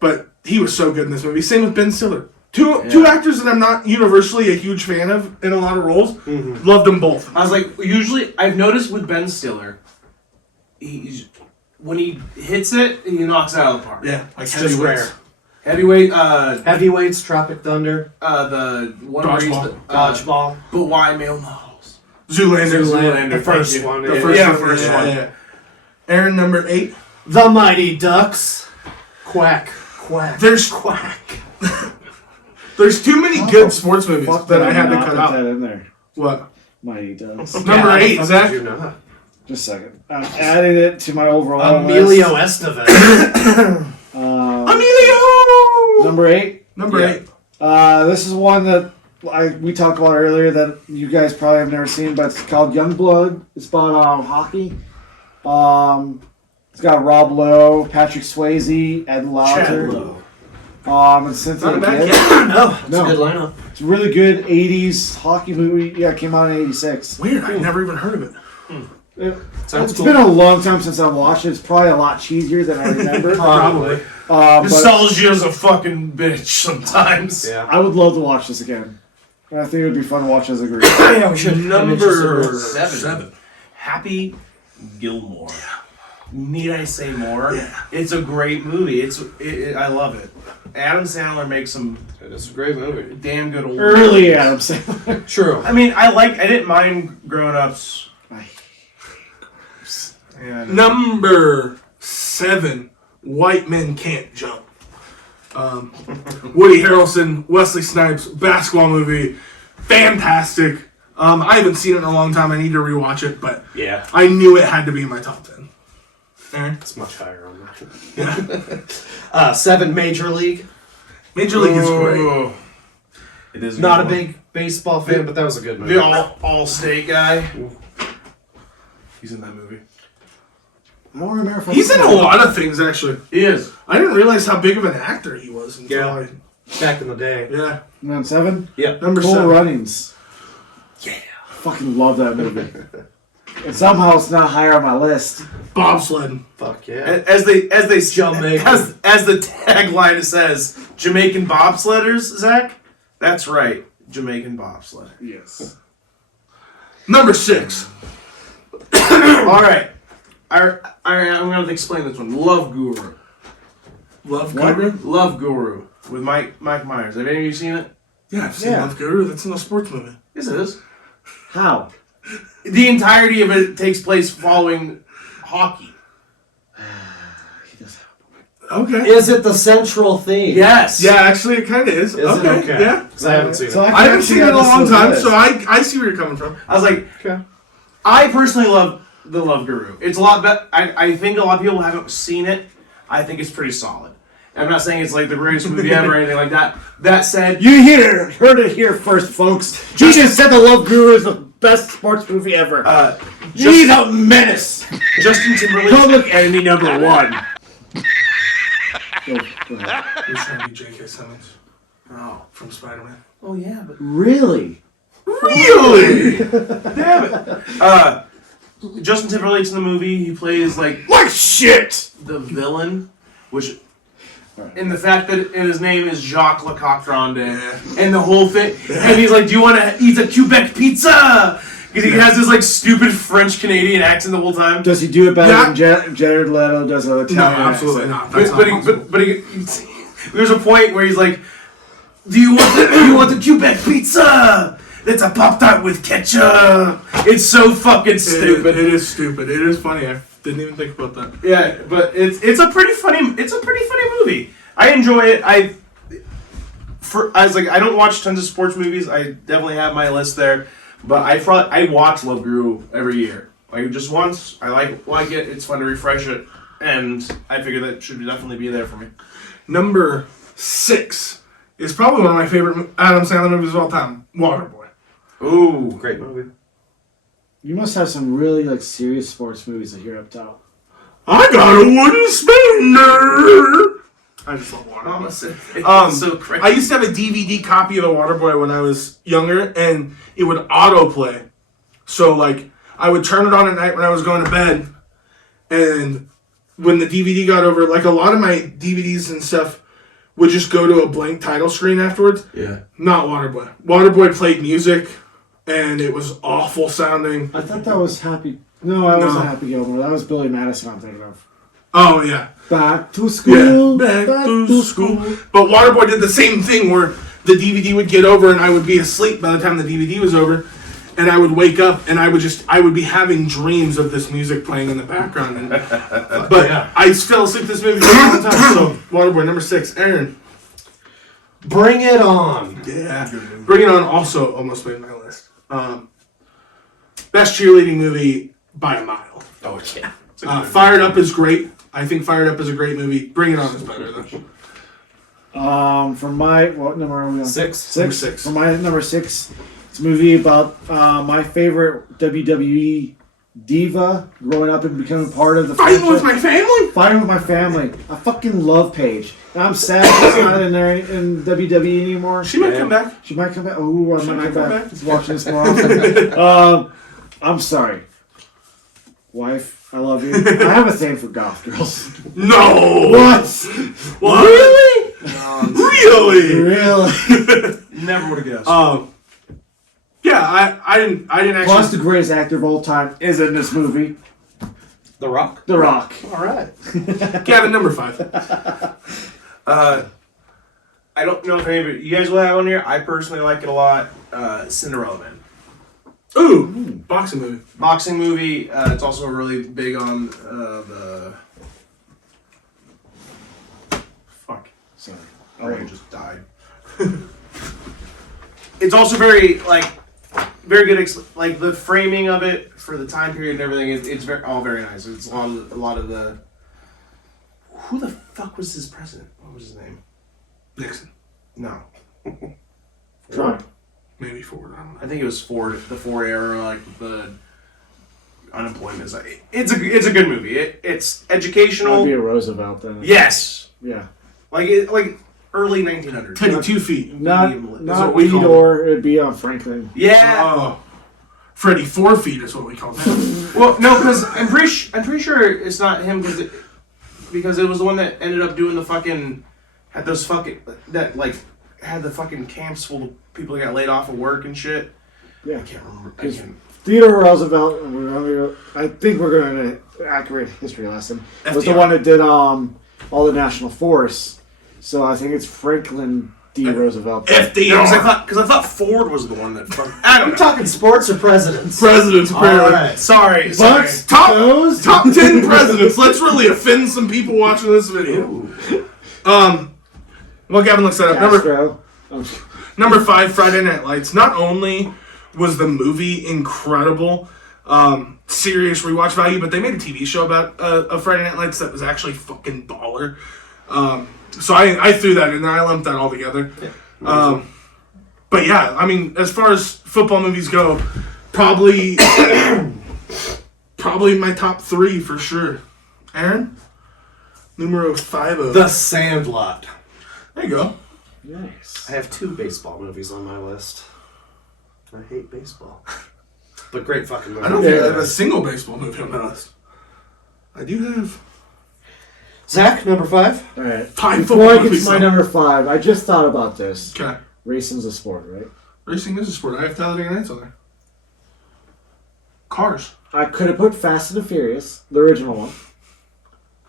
But he was so good in this movie. Same with Ben Stiller. Two actors that I'm not universally a huge fan of in a lot of roles. Mm-hmm. Loved them both. I was like, usually I've noticed with Ben Stiller, when he hits it, he knocks it out of the park. Yeah, like It's just heavyweights. rare. Heavyweight, Heavyweights, Tropic Thunder, the one where he's Dodgeball. Dodgeball. but why male models? Zoolander. The first thank you. one. The yeah. first one. Yeah. Aaron, number 8. The Mighty Ducks. Quack. Quack. There's Quack. There's too many good sports movies Fuck that I had to not cut put out. that in there. What? Mighty does. Number 8, How Zach. did you not? Just a second. I'm adding it to my overall Emilio list. Estevez. Emilio! Number 8. Number 8. This is one that we talked about earlier that you guys probably have never seen, but it's called Youngblood. It's about hockey. It's got Rob Lowe, Patrick Swayze, Ed Lauter, and Cynthia Not a bad Gibb. kid. No, it's No. a good lineup. It's a really good 80s hockey movie. Yeah, it came out in 86. Weird, I never even heard of it. Sounds It's cool. been a long time since I watched it. It's probably a lot cheesier than I remember. Probably. But Nostalgia's a fucking bitch sometimes. Yeah. I would love to watch this again. I think it would be fun to watch as a group. Yeah, we should. I'm interested in Number this. 7. Happy Gilmore. Need I say more? Yeah. It's a great movie. I love it. Adam Sandler makes some It is a great movie. damn good old Early movies. Adam Sandler. True. I mean, I didn't mind Grown Ups. And Number 7, White Men Can't Jump. Woody Harrelson, Wesley Snipes, basketball movie, fantastic. I haven't seen it in a long time. I need to rewatch it, but Yeah. I knew it had to be in my top 10. Aaron? It's much higher on that. 7, Major League. Major League is great. Ooh. It is Not a good one. big baseball fan, but that was a good movie. The all-state guy. He's in that movie. I don't remember if I He's in a lot of things, actually. He is. I didn't realize how big of an actor he was until Yeah. Back in the day. yeah. And 7? Number Cool 7. Runnings. Yeah. Fucking love that movie. And somehow it's not higher on my list. Bobsledding. Fuck yeah. As they Jamaican. as the tagline says, Jamaican bobsledders, Zach? That's right. Jamaican bobsled. Yes. Number 6. Alright. I'm gonna have to explain this one. Love Guru. Love What? Guru? Love Guru. With Mike Myers. Have any of you seen it? Yeah, I've seen Yeah. Love Guru. That's in a sports movie. Yes, it is. How? The entirety of it takes place following hockey. Okay. Is it the central theme? Yes. Yeah, actually, it kind of is. Is it? okay. Okay. Yeah. Because I haven't seen So it. I haven't seen it in a long time, so I I see where you're coming from. I was like, Okay. I personally love the Love Guru. It's a lot better. I think a lot of people haven't seen it. I think it's pretty solid. I'm not saying it's like the greatest movie ever or anything like that. That said, You heard it here first, folks. He just said The Love Guru is the best sports movie ever. He's a menace. Justin Timberlake. Public enemy number 1. Go ahead. We're trying to be J.K. Simmons Oh. from Spider-Man. Oh yeah, but Really? Really? damn it. Justin Timberlake's in the movie. He plays like Shit! the villain, which, in the fact that his name is Jacques Lecoq Rondin, and the whole thing, and he's like, "Do you want to eat a Quebec pizza?" Because he has this like stupid French Canadian accent the whole time. Does he do it better Yeah. than Jared Leto does an No, Italian absolutely accent? not. That's not possible. But there's a point where he's like, do you want the Quebec pizza? It's a Pop-Tart with ketchup. It's so fucking stupid. It is stupid. It is funny. I didn't even think about that. Yeah, but it's a pretty funny movie. I enjoy it. I was like, I don't watch tons of sports movies. I definitely have my list there, but I watch Love Guru every year. Like just once. I like it. It's fun to refresh it, and I figure that should definitely be there for me. Number 6 is probably one of my favorite Adam Sandler movies of all time. Waterboy. Ooh, Great movie. You must have some really like serious sports movies that you're up top. I got a wooden spoon, nerd. I just love Waterboy. So crazy. I used to have a DVD copy of The Waterboy when I was younger, and it would autoplay. So, like, I would turn it on at night when I was going to bed, and when the DVD got over, like, a lot of my DVDs and stuff would just go to a blank title screen afterwards. Yeah. Not Waterboy. Waterboy played music, and it was awful sounding. I thought that was Happy. No, that wasn't Happy Gilmore. That was Billy Madison I'm thinking of. Oh, yeah. Back to school. Back to school. But Waterboy did the same thing where the DVD would get over and I would be asleep by the time the DVD was over, and I would wake up and I would be having dreams of this music playing in the background. And, but Yeah. I fell asleep to this movie all the time. So Waterboy number 6, Aaron. Bring It On. Yeah, Bring It On also almost made my list. Best cheerleading movie by a mile. Oh yeah. Fired Up is great. I think Fired Up is a great movie. Bring It On is better though. For my what number are we on? 6. Number 6. For my number 6, it's a movie about my favorite WWE diva growing up and becoming part of the Fighting with franchise. my family. Fighting with my family. I fucking love Paige. And I'm sad she's not in there in WWE anymore. She might come back. She might come back. Oh, I She might might come come back. back. Just watching this more often. I'm sorry. Wife, I love you. I have a thing for goth girls. No. What? What? Really? Really? Really? Never would have guessed. Yeah, I didn't actually. Plus, the greatest actor of all time is in this movie. The Rock. The Rock. All right. Gavin, number 5. I don't know if any of you guys will have on here. I personally like it a lot. Cinderella Man. Ooh, boxing movie. Boxing movie. It's also really big on the. Fuck. Sorry. Brain just died. It's also very very good. Like the framing of it for the time period and everything. It's all very nice. It's a lot of the. Who the fuck was his president? What was his name? Nixon. No. Trump. Maybe Ford. I don't know. I think it was Ford, the Ford era, like the unemployment. It's a good movie. It's educational. I'd be a Roosevelt then. Yes, Yeah. like early 1900s. Teddy 2 Feet. Not what we call Theodore. It'd be on Franklin. Yeah. Oh. Freddie 4 Feet is what we call him. Well, no, because I'm pretty sure it's not him because it was the one that ended up doing the fucking had the fucking camps full of people that got laid off of work and shit. Yeah. I can't remember. Theodore Roosevelt. I think we're going to accurate history lesson. Was the FDR. one that did all the national forests. So I think it's Franklin D. Roosevelt. FDR. Because I thought Ford was the one that. I don't know. Talking sports or presidents? Presidents, apparently. Alright. Sorry. But Top 10 presidents. Let's really offend some people watching this video. Well, Gavin looks that up. Castro. Number 5, Friday Night Lights. Not only was the movie incredible, serious rewatch value, but they made a TV show about a Friday Night Lights that was actually fucking baller. So I threw that in there. I lumped that all together. Yeah. But yeah, I mean, as far as football movies go, probably my top 3 for sure. Aaron? Numero 5. The Sandlot. There you go. Nice. I have 2 baseball movies on my list. I hate baseball. But great fucking movie. I don't think I have a single baseball movie on my list. I do have Zach, number 5. All right. 5 Before football I get movies. to my number 5, I just thought about this. Okay. Racing's a sport, right? Racing is a sport. I have Talladega Nights on there. Cars. I could have put Fast and the Furious, the original one.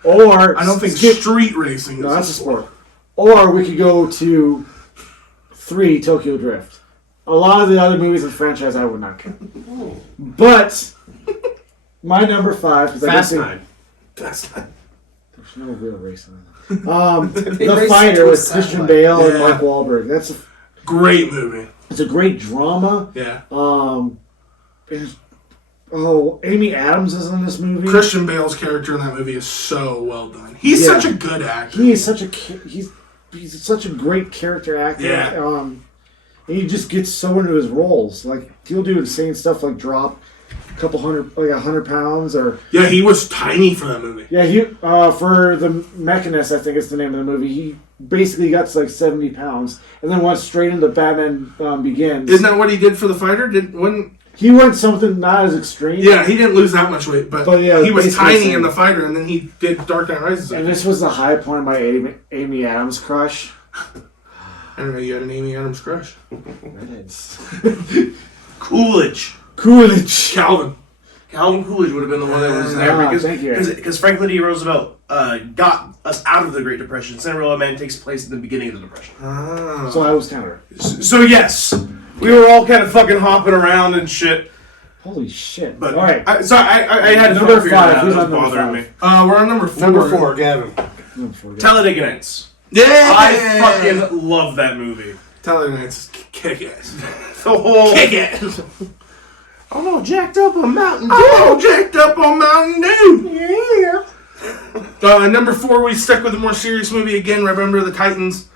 Or I don't think skip- street racing is No, that's a sport. Or we could go to 3 Tokyo Drift. A lot of the other movies in the franchise I would not count. But my number 5 is Fast 9. That's not. There's no real racing. They The race Fighter to a with Christian satellite. Bale and Yeah. Mark Wahlberg. Great movie. It's a great drama. Yeah. Amy Adams is in this movie. Christian Bale's character in that movie is so well done. He's Yeah. such a good actor. He is such he's such a great character actor. Yeah. And he just gets so into his roles. Like he'll do insane stuff like drop couple hundred, like 100 pounds, or Yeah, he was tiny for that movie. yeah, he for the Mechanist, I think is the name of the movie. He basically got to like 70 pounds, and then went straight into Batman Begins. Isn't that what he did for the fighter? He went something not as extreme. Yeah, he didn't lose that much weight, but yeah, he was basically tiny same. in the fighter, and then he did Dark Knight Rises. And this was the high point of my Amy Adams crush. I don't know, you had an Amy Adams crush. Coolidge. Coolidge. Calvin. Calvin Coolidge would have been the one that was there thank you. because Franklin D. Roosevelt got us out of the Great Depression. Cinderella Man takes place in the beginning of the Depression. Ah. So I was kind of... So yes, we were all kind of fucking hopping around and shit. Holy shit. But all right. I had to Number figure it 5. out. Who's It was on number bothering 5? me. We're on number 4. Number 4, Gavin. Talladega Nights. Yeah! I fucking love that movie. Talladega Nights kick-ass. The whole Kick-ass. oh no, jacked up on Mountain Dew. Oh, jacked up on Mountain Dew. Yeah. Number 4, we stuck with a more serious movie again. Remember the Titans.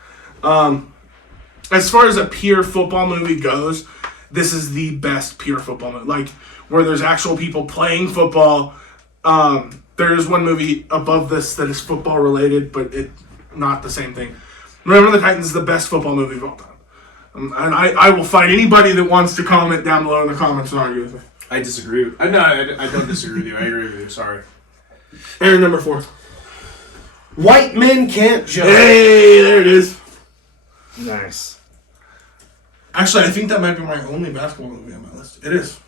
As far as a pure football movie goes, this is the best pure football movie. Like where there's actual people playing football. There is one movie above this that is football related, but it's not the same thing. Remember the Titans is the best football movie of all time. And I will fight anybody that wants to comment down below in the comments and argue with me. I disagree. I don't disagree with you. I agree with you. Sorry. Aaron, number 4. White Men Can't Jump. Hey, there it is. Nice. Actually, I think that might be my only basketball movie on my list. It is.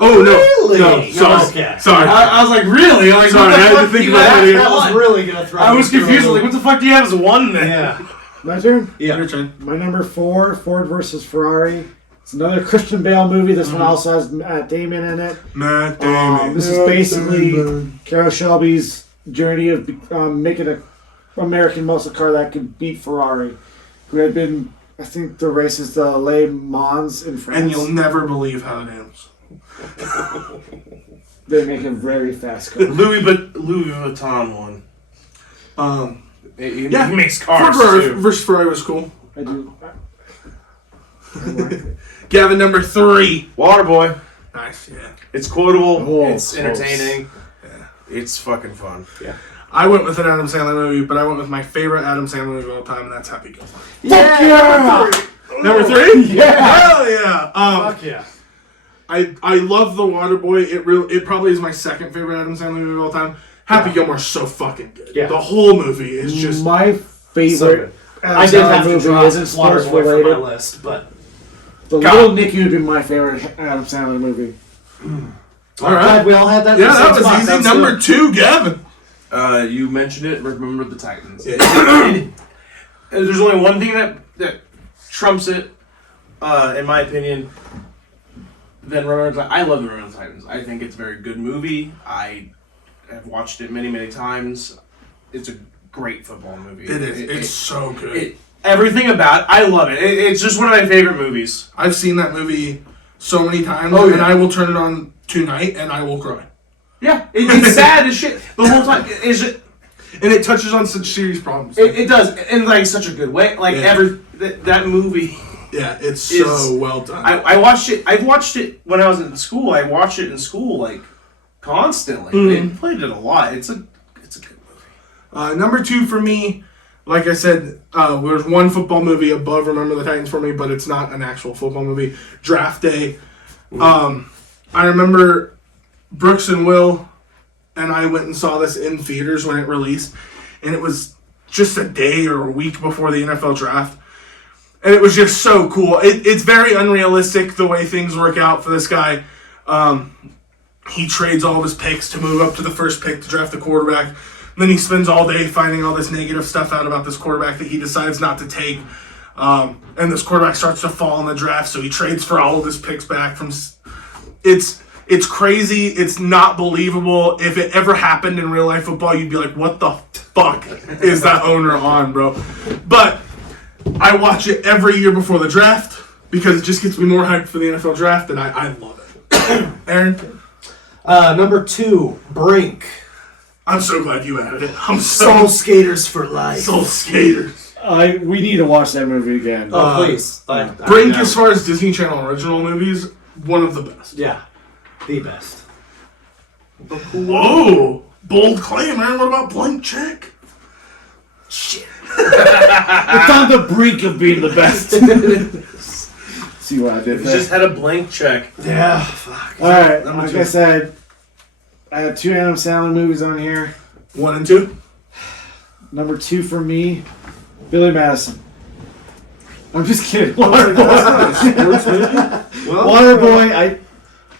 Oh, no. Really? No, sorry. Okay. Sorry. I was like, really? I'm like, Sorry, what the I had to fuck think do you about have it. as That was one? really going to throw I was me confused. through. Like, what the fuck do you have as one then? Yeah. My turn? Yeah. Your turn. My number 4, Ford versus Ferrari. It's another Christian Bale movie. This one also has Matt Damon in it. Matt Damon. This is basically Carroll Shelby's journey of making an American muscle car that could beat Ferrari, who had been, I think the race is the Le Mans in France. And you'll never believe how it ends. They make a very fast car. Louis Vuitton one. He makes cars Ford too. versus Ferrari was cool. I do. I like it. Gavin, number 3. Waterboy. Nice, yeah. It's quotable. Oh, it's close. entertaining. Yeah. It's fucking fun. Yeah. I went with an Adam Sandler movie, but I went with my favorite Adam Sandler movie of all time, and that's Happy Gilmore. Yeah! Number 3? Yeah! Hell yeah! Fuck yeah. I love The Waterboy. It probably is my second favorite Adam Sandler movie of all time. Happy Gilmore's so fucking good. Yeah. The whole movie is just... My So favorite good. I did Adam have Sandler to movie drop isn't sports Waterboy from my related. list, but The God. Little Nicky would be my favorite Adam Sandler movie. all right. glad we all had that. Yeah, in the that same was spot. easy. That's Number good. 2, Gavin. You mentioned it. Remember the Titans. Yeah. There's only one thing that trumps it, in my opinion. Then I love the Remember the Titans. I think it's a very good movie. I have watched it many, many times. It's a great football movie. It is. It's so good. Everything about it, I love it. It's just one of my favorite movies. I've seen that movie so many times, Oh, yeah. and I will turn it on tonight, and I will cry. Yeah, it's sad as shit the whole time. And it touches on such serious problems. It does in like such a good way. Like Yeah. that movie. Yeah, it's Is- so well done. I watched it. I've watched it when I was in school. I watched it in school like constantly. Mhm. They played it a lot. It's a good movie. Number 2 for me, like I said, there's one football movie above Remember the Titans for me, but it's not an actual football movie. Draft Day. I remember Brooks and Will and I went and saw this in theaters when it released, and it was just a day or a week before the NFL draft. And it was just so cool. It's very unrealistic the way things work out for this guy. He trades all of his picks to move up to the first pick to draft the quarterback. And then he spends all day finding all this negative stuff out about this quarterback that he decides not to take. And this quarterback starts to fall in the draft, so he trades for all of his picks back from... It's crazy. It's not believable. If it ever happened in real life football, you'd be like, what the fuck is that owner on, bro? But I watch it every year before the draft because it just gets me more hyped for the NFL draft, and I love it. Aaron? Number 2, Brink. I'm so glad you added it. I'm Soul so Skaters for life. Soul Skaters. We need to watch that movie again. Oh, please. Brink, as far as Disney Channel original movies, one of the best. Yeah. The best. Whoa! Bold claim, man. What about Blank Check? It's on the brink of being the best. See what I did You there? just had a blank check. Yeah. Fuck. All right, Number like two. I said, I have 2 Adam Sandler movies on here. 1 and 2. Number 2 for me, Billy Madison. I'm just kidding. Waterboy. Sports movie? Well, Waterboy.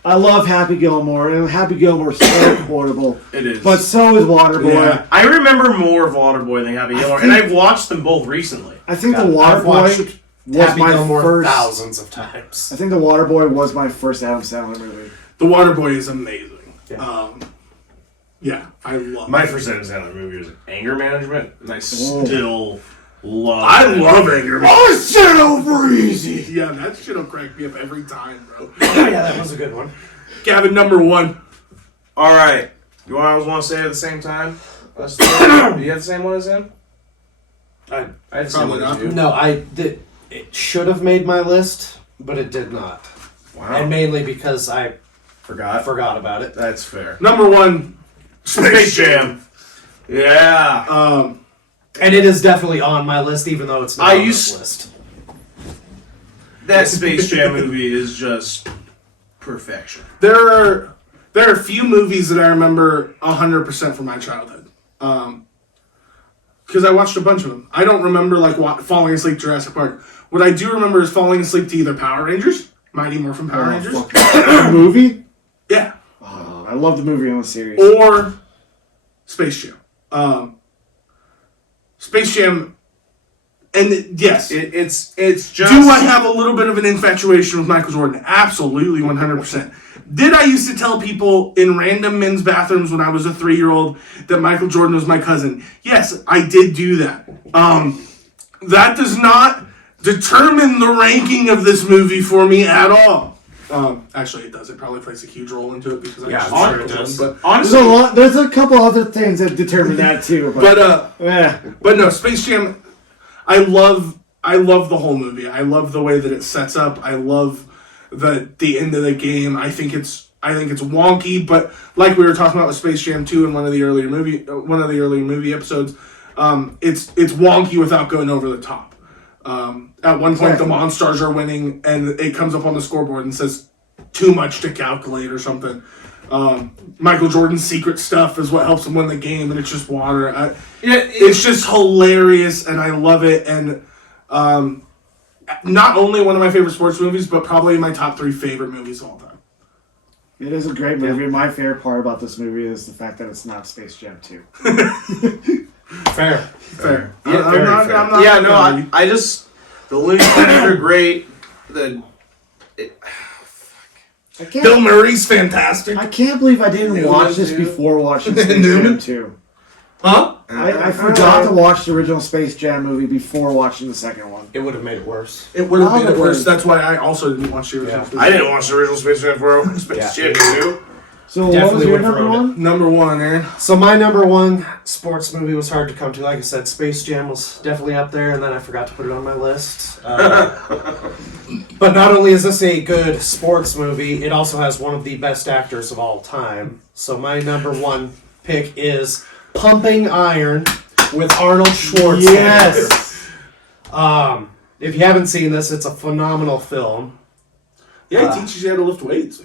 I love Happy Gilmore, and Happy Gilmore's so quotable. It is. But so is Waterboy. Yeah. I remember more of Waterboy than Happy Gilmore, and I've watched them both recently. I think Yeah, the I've watched Waterboy was Happy my Gilmore first. thousands of times. I think the Waterboy was my first Adam Sandler movie. The Waterboy is amazing. Yeah. Yeah, I love My it. first Adam Sandler movie was Anger Management, and I Oh. still love I it. love Anger Man. Oh, shit over easy. Yeah, that shit'll crack me up every time, bro. Oh, yeah, that was a good one. Gavin, number 1. All right. You always want to say it at the same time? Let's do it. Do you have the same one as him? I had the same Probably one as not. you. No, it should have made my list, but it did not. Wow. And mainly because I Forgot. forgot about it. That's fair. Number 1, Space Jam. Yeah. And it is definitely on my list, even though it's not I on used- this list. That Space Jam movie is just perfection. There are a few movies that I remember 100% from my childhood. Because I watched a bunch of them. I don't remember falling asleep to Jurassic Park. What I do remember is falling asleep to either Power Rangers, Mighty Morphin Power Rangers, The movie? yeah, Oh, I love the movie on the series. or Space Jam. Space Jam, and yes, It's just. do I have a little bit of an infatuation with Michael Jordan? Absolutely, 100%. Did I used to tell people in random men's bathrooms when I was a 3-year-old that Michael Jordan was my cousin? Yes, I did do that. That does not determine the ranking of this movie for me at all. Actually, it does. It probably plays a huge role into it because I Yeah, just I'm sure Michael it does. Jordan, Honestly, There's a couple other things that determine that too. But, yeah. But no, Space Jam. I love the whole movie. I love the way that it sets up. I love the end of the game. I think it's wonky, but like we were talking about with Space Jam 2 in one of the earlier movie episodes, it's wonky without going over the top. At one point, the Monstars are winning, and it comes up on the scoreboard and says too much to calculate or something. Michael Jordan's secret stuff is what helps him win the game, and it's just water. It's just hilarious, and I love it. And not only one of my favorite sports movies, but probably my top 3 favorite movies of all time. It is a great movie. My favorite part about this movie is the fact that it's not Space Jam 2. Fair. Fair. Yeah, I'm not yeah, no, gonna argue. I just the Looney Tunes are great. I can't. Bill Murray's fantastic. I can't believe I didn't Newman, watch this too. before watching Space Newman? Jam 2. Huh? I forgot to watch the original Space Jam movie before watching the second one. It would have made it worse. It would have been at Probably. first. That's why I also didn't watch the original. Yeah. I didn't watch the original Space Jam 4. Space Jam 2. So what was Definitely your would've number ruined one? Number 1, Aaron. So my number 1 sports movie was hard to come to. Like I said, Space Jam was definitely up there, and then I forgot to put it on my list. But not only is this a good sports movie, it also has one of the best actors of all time. So my number 1 pick is Pumping Iron with Arnold Schwarzenegger. Yes. If you haven't seen this, it's a phenomenal film. Yeah, he teaches you how to lift weights.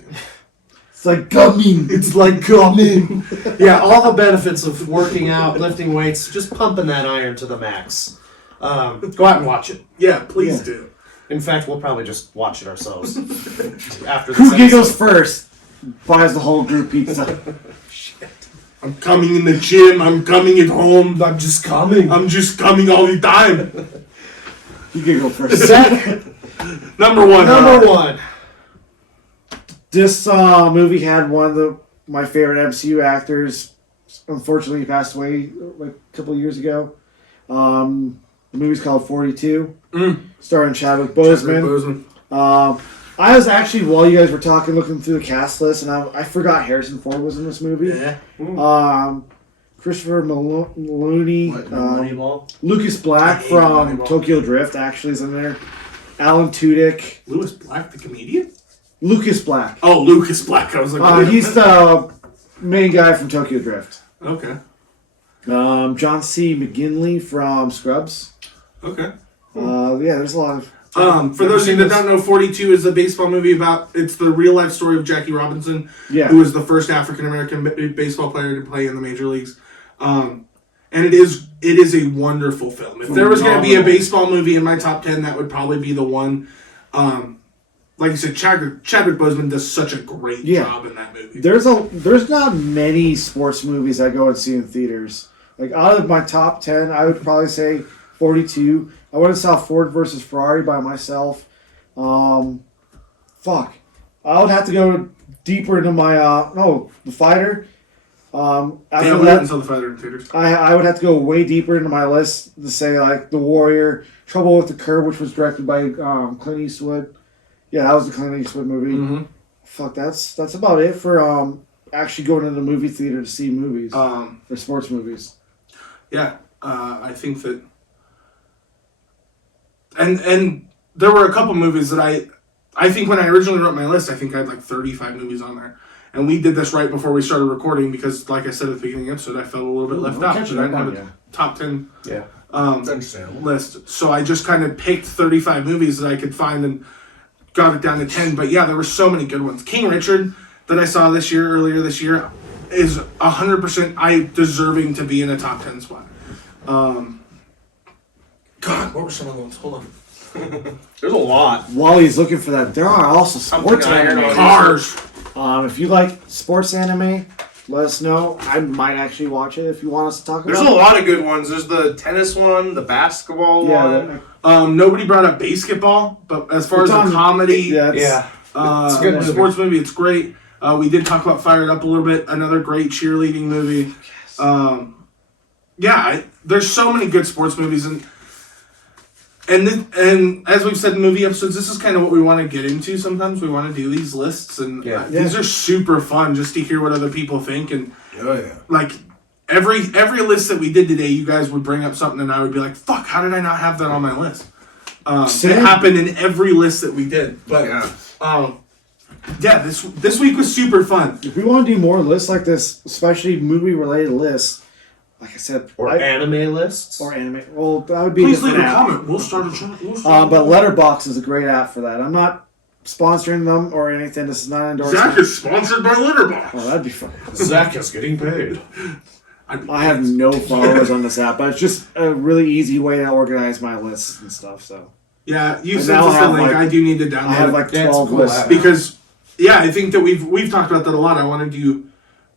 It's like gumming. It's like coming. Yeah, all the benefits of working out, lifting weights, just pumping that iron to the max. Go out and watch it. Yeah, please Yeah. do. In fact, we'll probably just watch it ourselves after this Who giggles episode. first buys the whole group pizza. I'm coming in the gym. I'm coming at home. I'm just coming. I'm just coming all the time. You giggle first. Number 1. Number 1. This movie had one of my favorite MCU actors. Unfortunately, he passed away like a couple of years ago. The movie's called 42, starring Chadwick Boseman. I was actually, while you guys were talking, looking through the cast list, and I forgot Harrison Ford was in this movie. Yeah. Christopher Maloney, Moneyball? Lucas I Black hate from Moneyball. Tokyo Drift actually is in there. Alan Tudyk. Lewis Black, the comedian? Lucas Black. Oh, Lucas Black. I was like, He's the main guy from Tokyo Drift. okay. John C. McGinley from Scrubs. Okay. Yeah, there's a lot of. For those of you that don't know, 42 is a baseball movie it's the real life story of Jackie Robinson, Yeah. who was the first African American baseball player to play in the major leagues. And it is a wonderful film. If there was going to be a baseball movie in my top 10, that would probably be the one. Like you said, Chadwick Boseman does such a great job in that movie. There's not many sports movies I go and see in theaters. Like out of my top 10, I would probably say 42. I went and saw Ford versus Ferrari by myself. Fuck. I would have to go deeper into my The Fighter. After Yeah, we that, didn't sell The Fighter in theaters. I would have to go way deeper into my list to say like The Warrior, Trouble with the Curve, which was directed by Clint Eastwood. Yeah, that was the Clint Eastwood movie. Mm-hmm. Fuck, that's about it for actually going to the movie theater to see movies for sports movies. Yeah, I think that, and there were a couple movies that I think when I originally wrote my list, I think I had like 35 movies on there, and we did this right before we started recording because, like I said at the beginning of the episode, I felt a little bit left out. So I didn't have a top 10 list, so I just kind of picked 35 movies that I could find and got it down to 10. But yeah, there were so many good ones. King Richard that I saw earlier this year, is 100% deserving to be in a top 10 spot. God, what were some other ones? Hold on. There's a lot. While he's looking for that, there are also sports anime. Cars. If you like sports anime, let us know. I might actually watch it if you want us to talk about it. There's a lot of good ones. There's the tennis one, the basketball one. Nobody brought up basketball, but as far as a comedy, it's a good movie. sports movie, it's great. We did talk about Fired Up a little bit. Another great cheerleading movie. There's so many good sports movies, and as we've said in movie episodes, this is kind of what we want to get into. Sometimes we want to do these lists, and these are super fun just to hear what other people think. And like every list that we did today, you guys would bring up something, and I would be like, "Fuck, how did I not have that on my list?" It happened in every list that we did, but this week was super fun. If we want to do more lists like this, especially movie-related lists, like I said, anime lists or anime. Well, that would be. Please leave a app. comment. We'll start a channel. But Letterboxd is a great app for that. I'm not sponsoring them or anything. This is not endorsement. Zach is sponsored by Letterboxd. Oh, that'd be fun. Zach is getting paid. I have no followers on this app, but it's just a really easy way to organize my lists and stuff. So yeah, you And sent now us I the have, link. like- I do need to download I have it like That's 12 cool lists. app. because I think that we've talked about that a lot.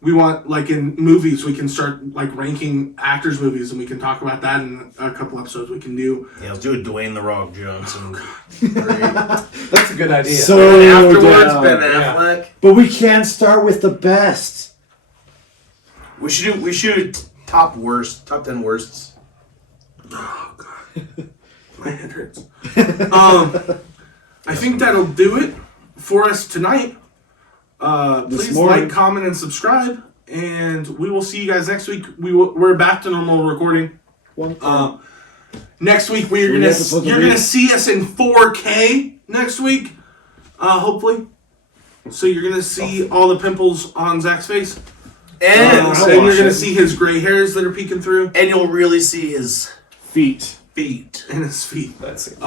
We want like in movies we can start like ranking actors' movies, and we can talk about that in a couple episodes. We can do. Yeah, let's do a Dwayne The Rock Johnson. That's a good idea. So Afterwards, down. Ben Affleck. But we can't start with the best. We should do top 10 worsts. Oh god, my head hurts. I think that'll do it for us tonight. Please morning. like, comment, and subscribe, and we will see you guys next week. We're back to normal recording. Next week you're gonna see us in 4K next week, hopefully. So you're gonna see all the pimples on Zach's face, And you're gonna see his gray hairs that are peeking through, and you'll really see his feet. and his feet. That's it.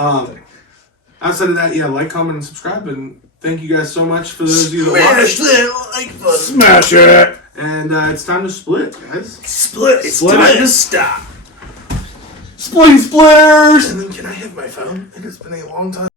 Outside of that, like, comment, and subscribe, and thank you guys so much for those of you that watched. Smash that like button. Smash it! And it's time to split, guys. Split. It's Split time it. to stop. Splitty splitters! And then can I have my phone? It has been a long time.